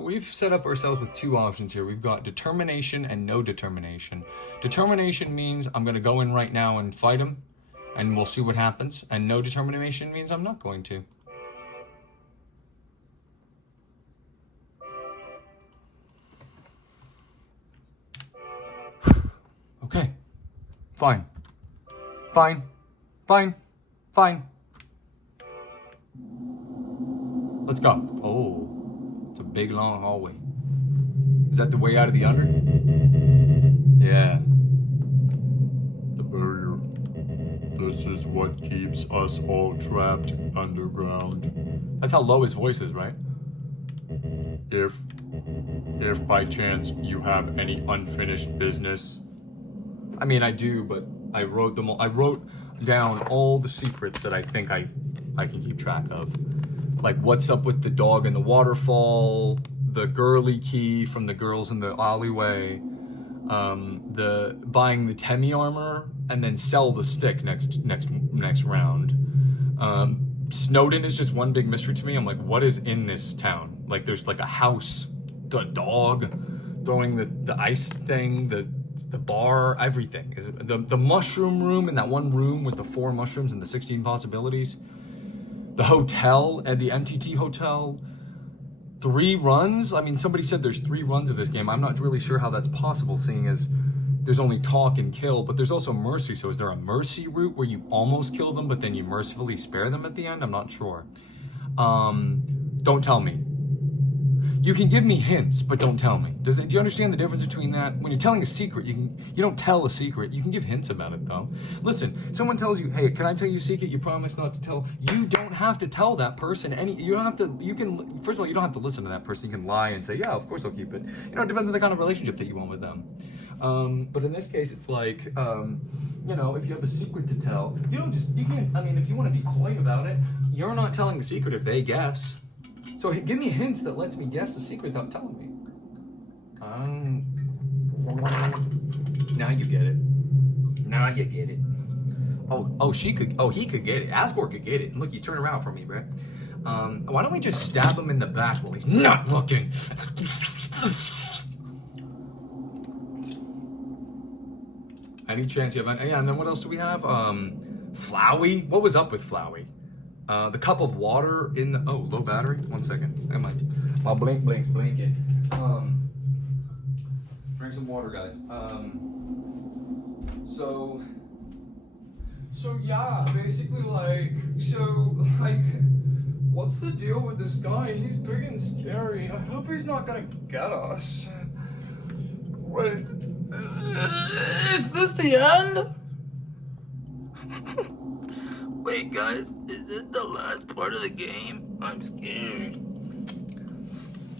we've set up ourselves with two options here. We've got determination and no determination. Determination means I'm going to go in right now and fight him, and we'll see what happens. And no determination means I'm not going to. Okay. Fine. Fine. Fine. Fine. Let's go. Oh. It's a big, long hallway. Is that the way out of the under? Yeah. The barrier. This is what keeps us all trapped underground. That's how low his voice is, right? If by chance you have any unfinished business. I mean, I do, but I wrote them all. I wrote down all the secrets that I think I can keep track of. Like what's up with the dog in the waterfall, the girly key from the girls in the alleyway, the buying the Temmie armor and then sell the stick next round. Snowden is just one big mystery to me. I'm like, what is in this town? Like there's like a house, the dog, throwing the ice thing, the bar, everything. Is it the mushroom room in that one room with the 4 mushrooms and the 16 possibilities? The hotel at the MTT hotel, 3 runs? I mean, somebody said there's 3 runs of this game. I'm not really sure how that's possible, seeing as there's only talk and kill, but there's also mercy. So is there a mercy route where you almost kill them, but then you mercifully spare them at the end? I'm not sure. Don't tell me. You can give me hints, but don't tell me. Do you understand the difference between that? When you're telling a secret, you don't tell a secret. You can give hints about it, though. Listen, someone tells you, "Hey, can I tell you a secret? You promise not to tell." You don't have to tell that person any. You don't have to. You can. First of all, you don't have to listen to that person. You can lie and say, "Yeah, of course I'll keep it." You know, it depends on the kind of relationship that you want with them. But in this case, it's like, you know, if you have a secret to tell, you can't. I mean, if you want to be coy about it, you're not telling the secret if they guess. So give me hints that lets me guess the secret without telling me. Now you get it. Now you get it. He could get it. Asgore could get it. Look, he's turning around for me, bro. Why don't we just stab him in the back while he's not looking? Any chance you have? Yeah, and then what else do we have? Flowey. What was up with Flowey? The cup of water in the, low battery. 1 second. My blink's blinking. Drink some water, guys. So yeah, basically what's the deal with this guy? He's big and scary. I hope he's not gonna get us. Wait, is this the end? Wait, guys, is this the last part of the game? I'm scared.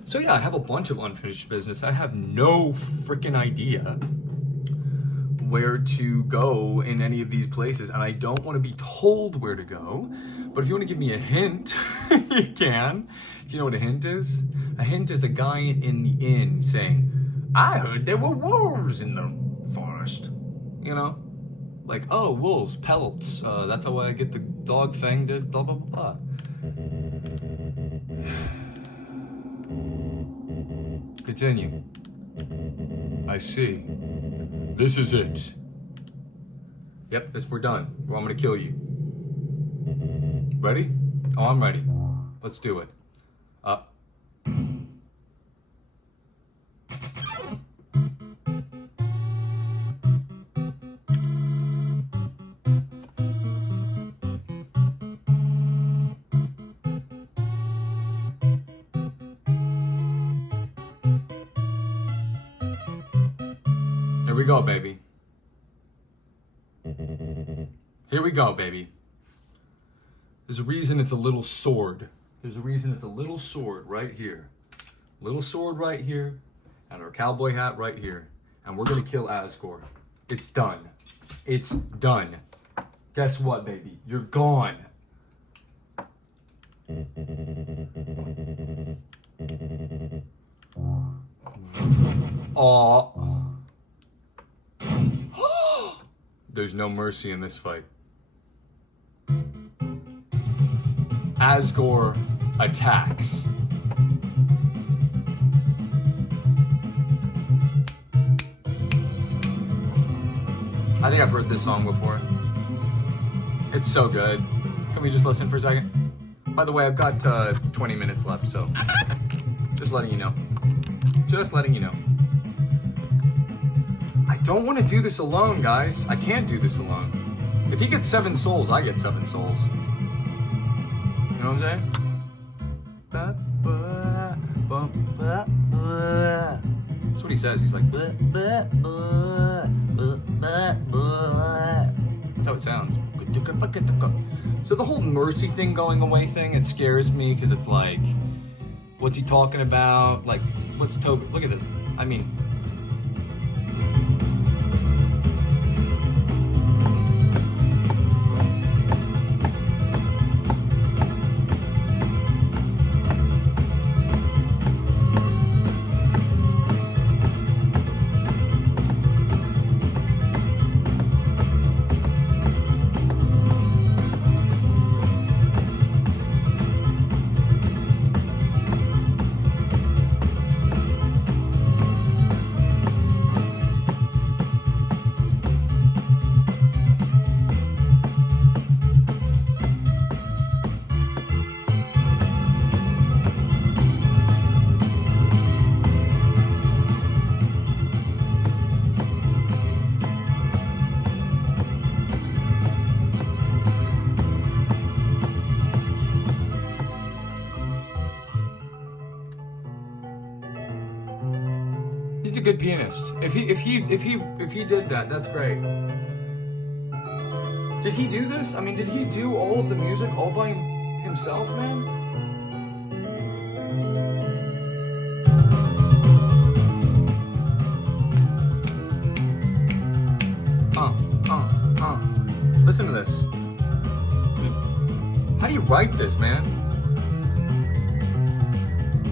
So yeah, I have a bunch of unfinished business. I have no freaking idea where to go in any of these places, and I don't want to be told where to go. But if you want to give me a hint, you can. Do you know what a hint is? A hint is a guy in the inn saying, "I heard there were wolves in the forest." You know? Like, oh, wolves, pellets. That's how I get the dog thing to blah, blah, blah, blah. Continue. I see. This is it. Yep, we're done. Well, I'm gonna kill you. Ready? Oh, I'm ready. Let's do it. Up. Here we go, baby. Here we go, baby. There's a reason it's a little sword. There's a reason it's a little sword right here. Little sword right here, and our cowboy hat right here. And we're gonna kill Asgore. It's done. It's done. Guess what, baby? You're gone. Aw. There's no mercy in this fight. Asgore attacks. I think I've heard this song before. It's so good. Can we just listen for a second? By the way, I've got 20 minutes left, so just letting you know. Just letting you know. I don't want to do this alone, guys. I can't do this alone. If he gets 7 souls, I get 7 souls. You know what I'm saying? That's what he says. He's like, that's how it sounds. So the whole mercy thing going away thing, it scares me because it's like, what's he talking about? Like, what's Toby? Look at this. I mean, a good pianist. If he did that, that's great. Did he do this? I mean, did he do all of the music all by himself, man? Listen to this. How do you write this, man?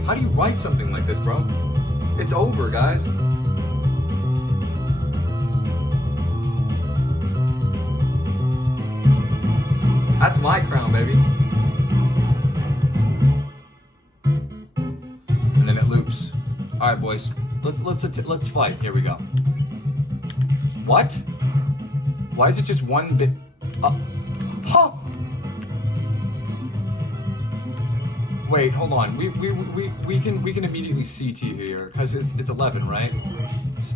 How do you write something like this, bro? It's over, guys. That's my crown, baby. And then it loops. All right, boys. Let's fight. Here we go. What? Why is it just one bit? Huh? Wait, hold on. We can immediately CT here because it's 11, right?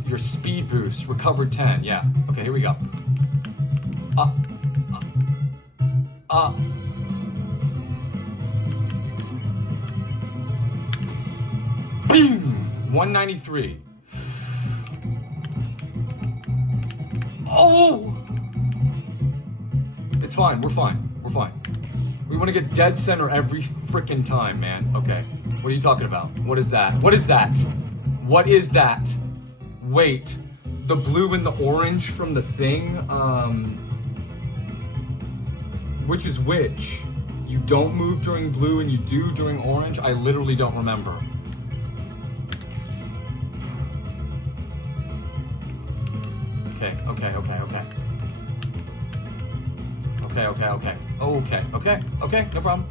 Your speed boost recovered 10. Yeah. Okay, here we go. Boom! 193. Oh! It's fine. We're fine. We're fine. We want to get dead center every frickin' time, man. Okay. What are you talking about? What is that? What is that? What is that? Wait. The blue and the orange from the thing? Which is which? You don't move during blue and you do during orange? I literally don't remember. Okay. Okay, no problem.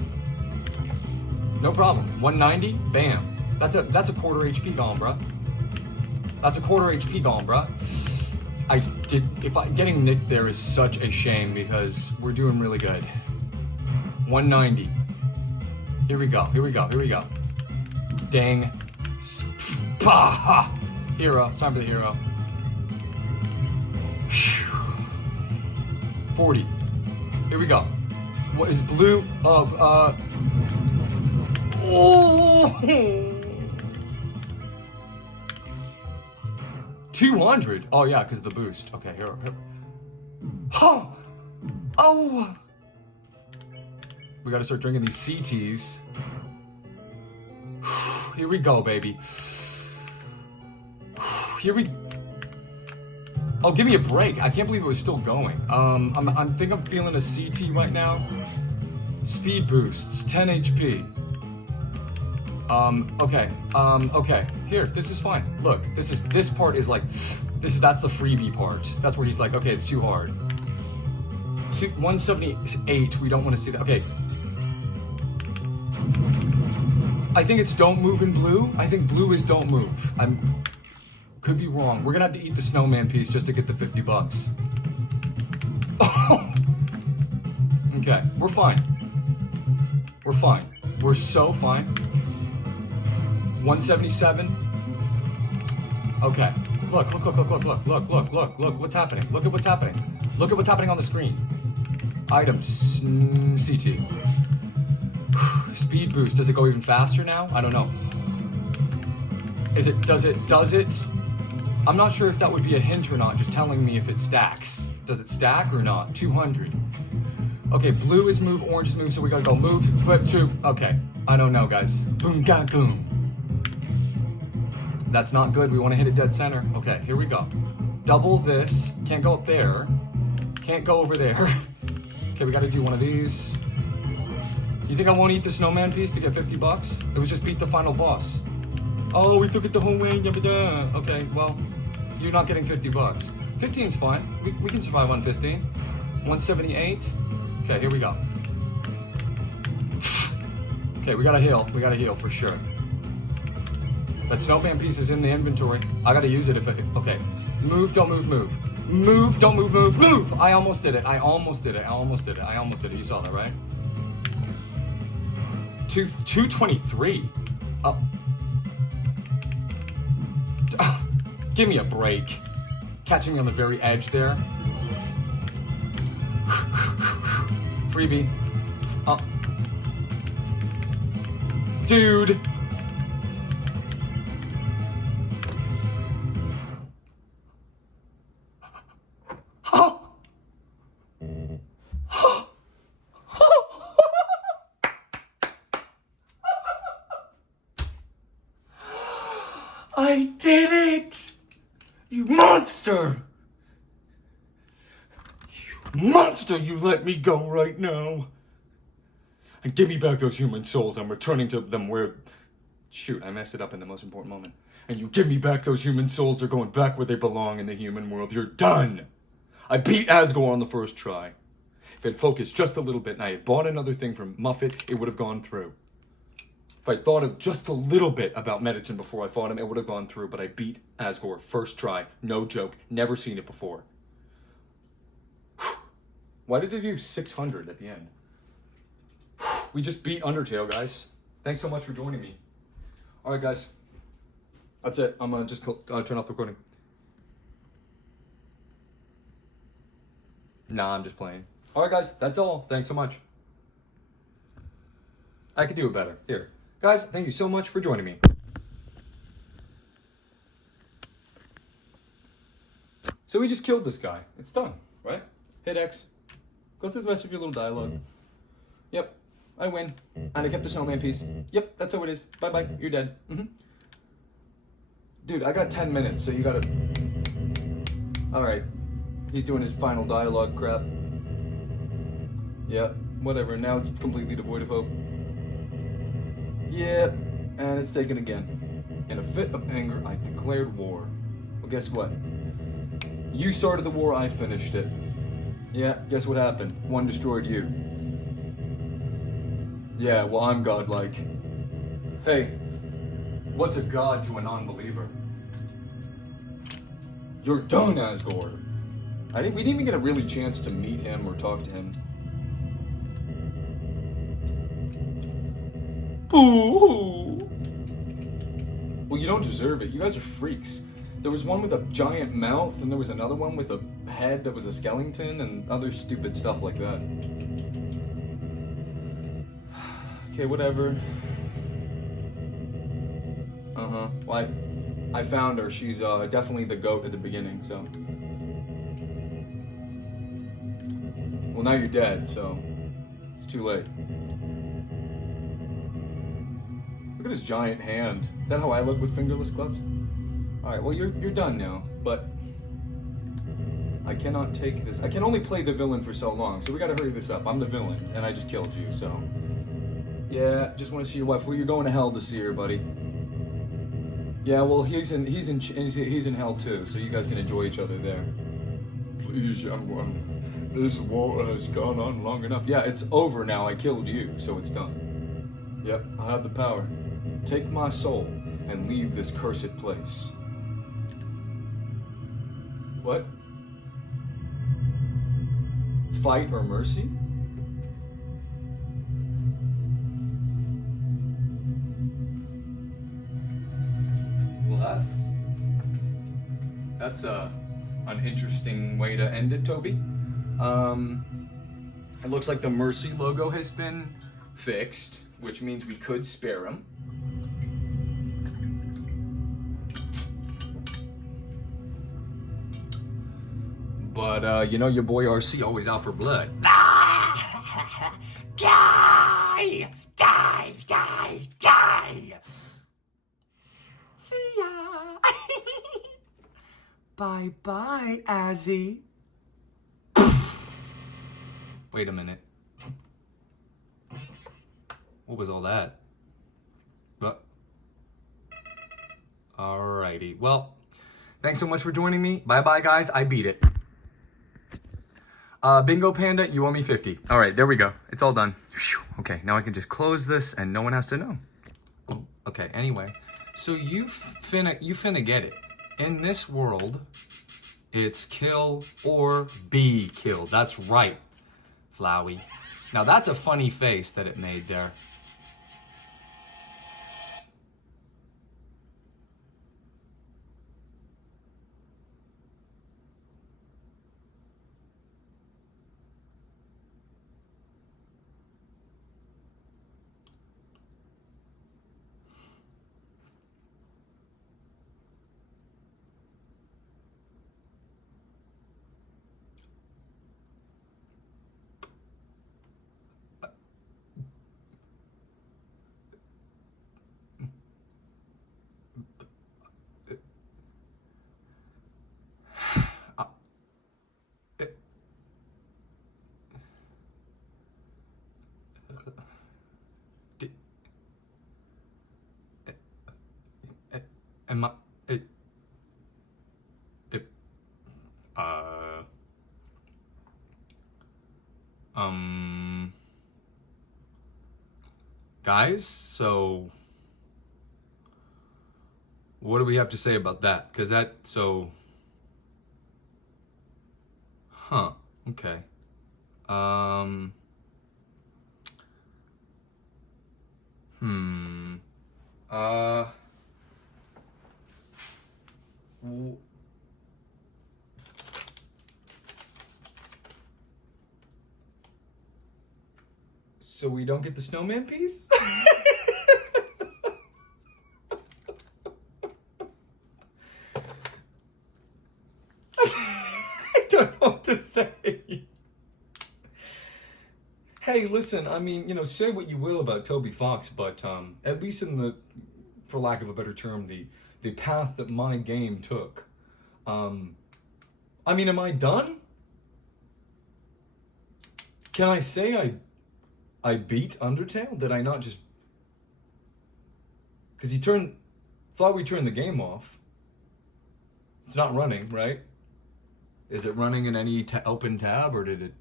No problem. 190, bam. That's a quarter HP gone, bruh. That's a quarter HP gone, bruh. Getting nicked there is such a shame because we're doing really good. 190. Here we go. Dang. Hero. It's time for the hero. 40. Here we go. What is blue? Oh! 200. Oh yeah, because of the boost. Okay, here. Oh! We gotta start drinking these CTs. Here we go, baby. Oh, give me a break. I can't believe it was still going. I think I'm feeling a CT right now. Speed boosts, 10 HP. Okay. Here, this is fine. Look, this part is like, that's the freebie part. That's where he's like, okay, it's too hard. 178, we don't want to see that. Okay. I think it's don't move in blue. I think blue is don't move. Could be wrong. We're gonna have to eat the snowman piece just to get the 50 bucks. Okay, we're fine. We're so fine. 177. Okay. Look. What's happening? Look at what's happening. Look at what's happening on the screen. Items. CT. Speed boost. Does it go even faster now? I don't know. Does it? I'm not sure if that would be a hint or not, just telling me if it stacks. Does it stack or not? 200. Okay, blue is move, orange is move, so we gotta go move, but two. Okay, I don't know, guys. Boom, ga, boom. That's not good. We want to hit it dead center. Okay, here we go. Double this. Can't go up there. Can't go over there. Okay, we gotta do one of these. You think I won't eat the snowman piece to get 50 bucks? It was just beat the final boss. Oh, we took it the whole way. Okay, well, you're not getting 50 bucks. 15's fine. We can survive on 15. 178. Okay, here we go. Okay, we gotta heal. For sure. That snowman piece is in the inventory. I gotta use it if okay. Move, don't move, move. Move, don't move, move, move! I almost did it. You saw that, right? 223. Give me a break. Catching me on the very edge there. Freebie. Dude. I did it! You monster! You monster, you let me go right now. And give me back those human souls. I'm returning to them where... Shoot, I messed it up in the most important moment. And you give me back those human souls, they're going back where they belong in the human world. You're done! I beat Asgore on the first try. If I'd focused just a little bit and I had bought another thing from Muffet, it would have gone through. If I thought of just a little bit about medicine before I fought him, it would have gone through, but I beat Asgore first try. No joke. Never seen it before. Why did it do 600 at the end? We just beat Undertale, guys. Thanks so much for joining me. Alright, guys. That's it. I'm gonna just turn off the recording. Nah, I'm just playing. Alright, guys. That's all. Thanks so much. I could do it better. Here. Guys, thank you so much for joining me. So we just killed this guy. It's done, right? Hit X. Go through the rest of your little dialogue. Yep. I win. And I kept the snowman piece. Yep, that's how it is. Bye-bye. You're dead. Dude, I got 10 minutes, so you gotta... Alright. He's doing his final dialogue crap. Yeah, whatever. Now it's completely devoid of hope. Yep, and it's taken again. In a fit of anger, I declared war. Well, guess what? You started the war, I finished it. Yeah, guess what happened? One destroyed you. Yeah, well, I'm godlike. Hey, what's a god to a non-believer? You're done, Asgore. We didn't even get a really chance to meet him or talk to him. Boo-hoo! Well, you don't deserve it. You guys are freaks. There was one with a giant mouth, and there was another one with a head that was a skeleton, and other stupid stuff like that. Okay, whatever. Well, I found her. She's definitely the goat at the beginning, so... Well, now you're dead, so... It's too late. Look at his giant hand. Is that how I look with fingerless gloves? Alright, well, you're done now, but... I cannot take this. I can only play the villain for so long, so we gotta hurry this up. I'm the villain, and I just killed you, so... Yeah, just want to see your wife. Well, you're going to hell to see her, buddy. Yeah, well, he's in hell too, so you guys can enjoy each other there. Please, young one, this war has gone on long enough. Yeah, it's over now. I killed you, so it's done. Yep, I have the power. Take my soul and leave this cursed place. What? Fight or mercy? Well, that's an interesting way to end it, Toby. It looks like the Mercy logo has been fixed, which means we could spare him. But, you know, your boy RC always out for blood. Die! Die! Die! Die! See ya! Bye-bye, Azzy. Wait a minute. What was all that? But... Alrighty. Well, thanks so much for joining me. Bye-bye, guys. I beat it. Bingo Panda, you owe me 50. All right, there we go. It's all done. Okay, now I can just close this and no one has to know. Okay, anyway. So you finna get it. In this world, it's kill or be killed. That's right, Flowey. Now that's a funny face that it made there. am I, it, guys, so what do we have to say about that? Because okay. Um, hmm, uh, w- so we don't get the snowman piece? I don't know what to say. Hey, listen, I mean, say what you will about Toby Fox, but at least in for lack of a better term, the path that my game took. I mean, am I done? Can I say I beat Undertale? Did I not just? Because thought we turned the game off. It's not running, right? Is it running in any open tab, or did it?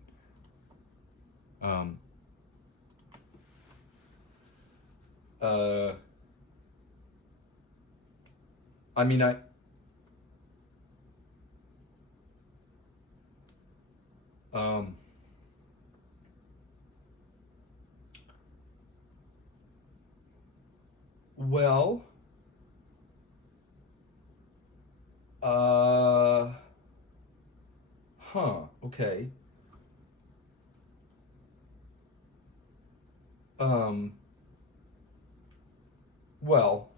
Um. Uh. I mean, I. Um. Well. Uh. Huh. Okay. Um. Well.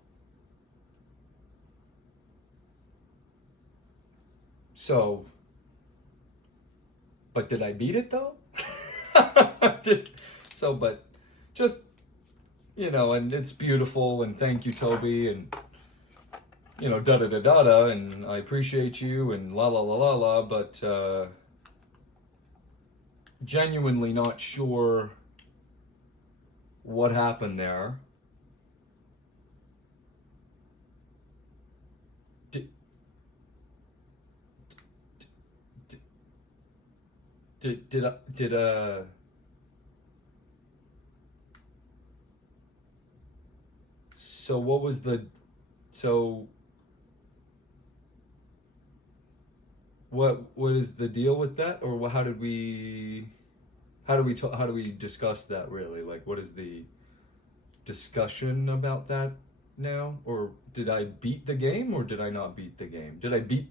So. But did I beat it though? But just and it's beautiful, and thank you, Toby, and da da da da da, and I appreciate you, and la la la la la, but genuinely not sure what happened there. Did did so what was the so what is the deal with that, or how do we discuss that, really? Like, what is the discussion about that now? Or did I beat the game, or did I not beat the game? Did I beat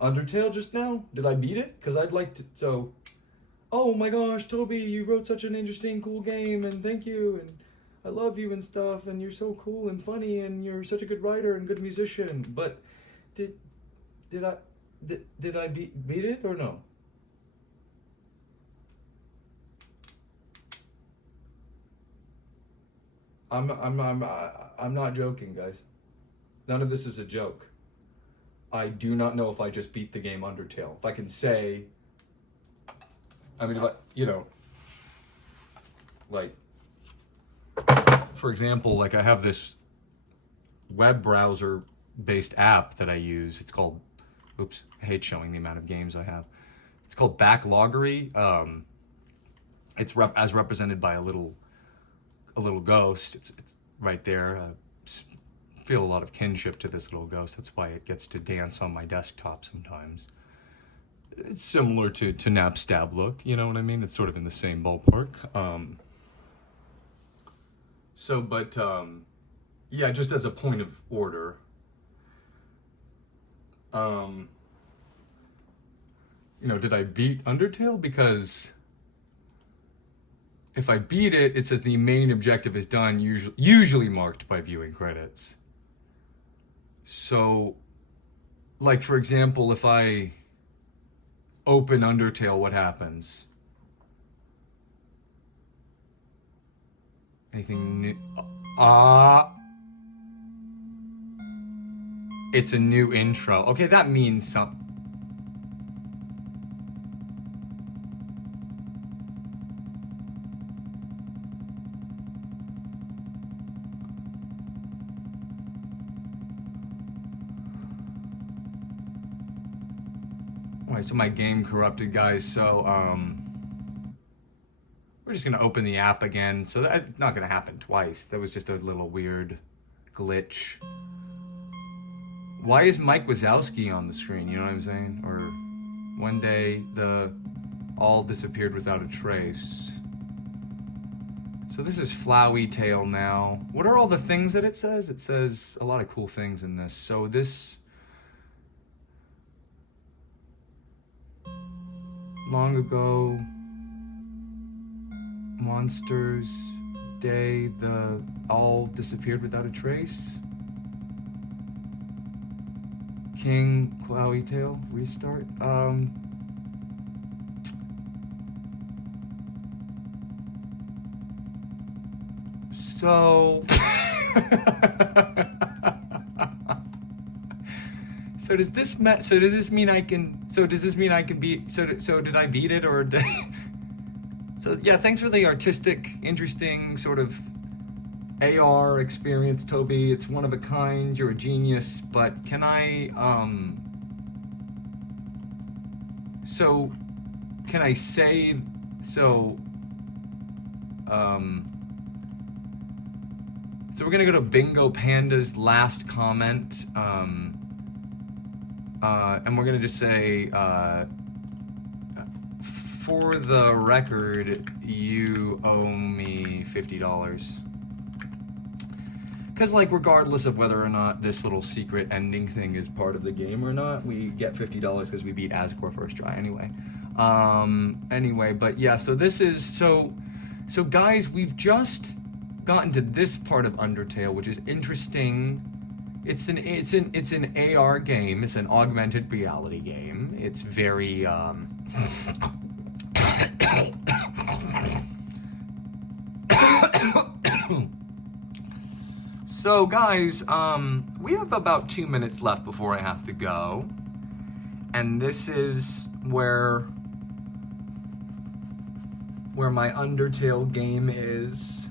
Undertale just now? Did I beat it? Because I'd like to. So, oh my gosh, Toby, you wrote such an interesting, cool game, and thank you, and I love you and stuff, and you're so cool and funny, and you're such a good writer and good musician. But did did I did I beat it or no? I'm not joking, guys. None of this is a joke. I do not know if I just beat the game Undertale. If I can say, I mean, if I, like, for example, like I have this web browser based app that I use. It's called, oops, I hate showing the amount of games I have. It's called Backloggery. It's as represented by a little ghost. It's right there. Feel a lot of kinship to this little ghost. That's why it gets to dance on my desktop sometimes. It's similar to Napstab look, you know what I mean? It's sort of in the same ballpark. Yeah, just as a point of order, did I beat Undertale? Because if I beat it, it says the main objective is done, usually marked by viewing credits. So, like, for example, if I open Undertale, what happens? Anything new? It's a new intro. Okay, that means something. Alright, so my game corrupted, guys. So, we're just gonna open the app again. So that's not gonna happen twice. That was just a little weird glitch. Why is Mike Wazowski on the screen? You know what I'm saying? Or one day the all disappeared without a trace. So this is Flowey Tail now. What are all the things that it says? It says a lot of cool things in this. So this long ago, monsters day, the all disappeared without a trace. King Flowey Tail restart. So so does this mean I can beat so did I beat it or did so yeah, thanks for the artistic, interesting sort of AR experience, Toby. It's one of a kind, you're a genius, but can I so can I say so so we're gonna go to Bingo Panda's last comment, and we're gonna just say, for the record, you owe me $50. Because, like, regardless of whether or not this little secret ending thing is part of the game or not, we get $50 because we beat Asgore first try anyway. Anyway, but yeah, so this is, so guys, we've just gotten to this part of Undertale, which is interesting. It's an AR game. It's an augmented reality game. It's very So guys, we have about 2 minutes left before I have to go, and this is where my Undertale game is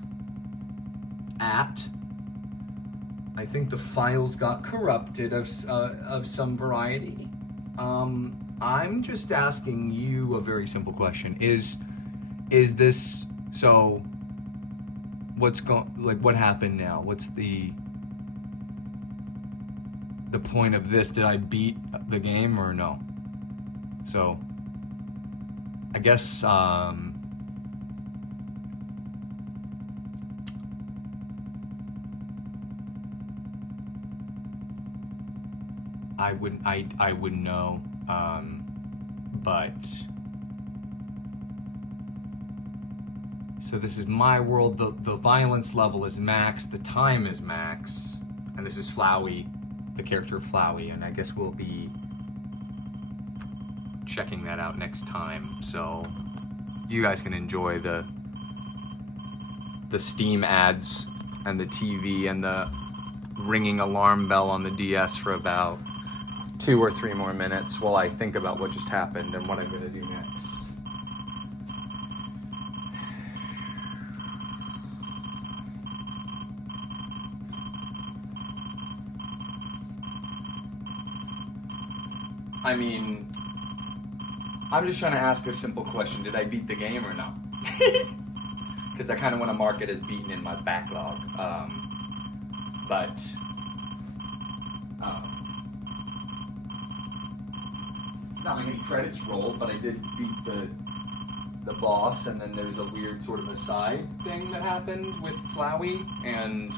at. I think the files got corrupted of some variety. I'm just asking you a very simple question. Is this so? What happened now? What's the point of this? Did I beat the game or no? So I guess I wouldn't know, but so this is my world. The violence level is max, the time is max, and this is Flowey, the character of Flowey, and I guess we'll be checking that out next time, so you guys can enjoy the Steam ads and the TV and the ringing alarm bell on the DS for about 2 or 3 more minutes while I think about what just happened and what I'm going to do next. I mean, I'm just trying to ask a simple question. Did I beat the game or no? Because I kind of want to mark it as beaten in my backlog. But it's not like any credits rolled, but I did beat the boss, and then there's a weird sort of a side thing that happened with Flowey, and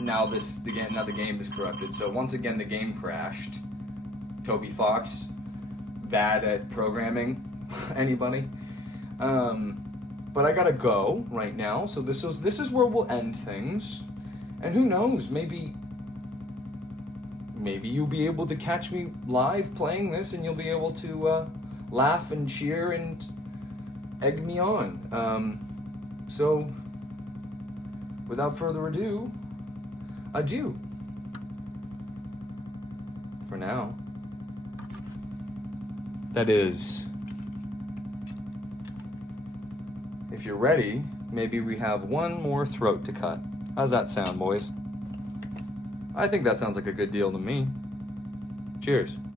now the game is corrupted. So once again, the game crashed. Toby Fox, bad at programming. Anybody? But I gotta go right now. So this is where we'll end things. And who knows? Maybe you'll be able to catch me live playing this, and you'll be able to laugh and cheer and egg me on. So without further ado, adieu. For now. That is, if you're ready, maybe we have one more throat to cut. How's that sound, boys? I think that sounds like a good deal to me. Cheers.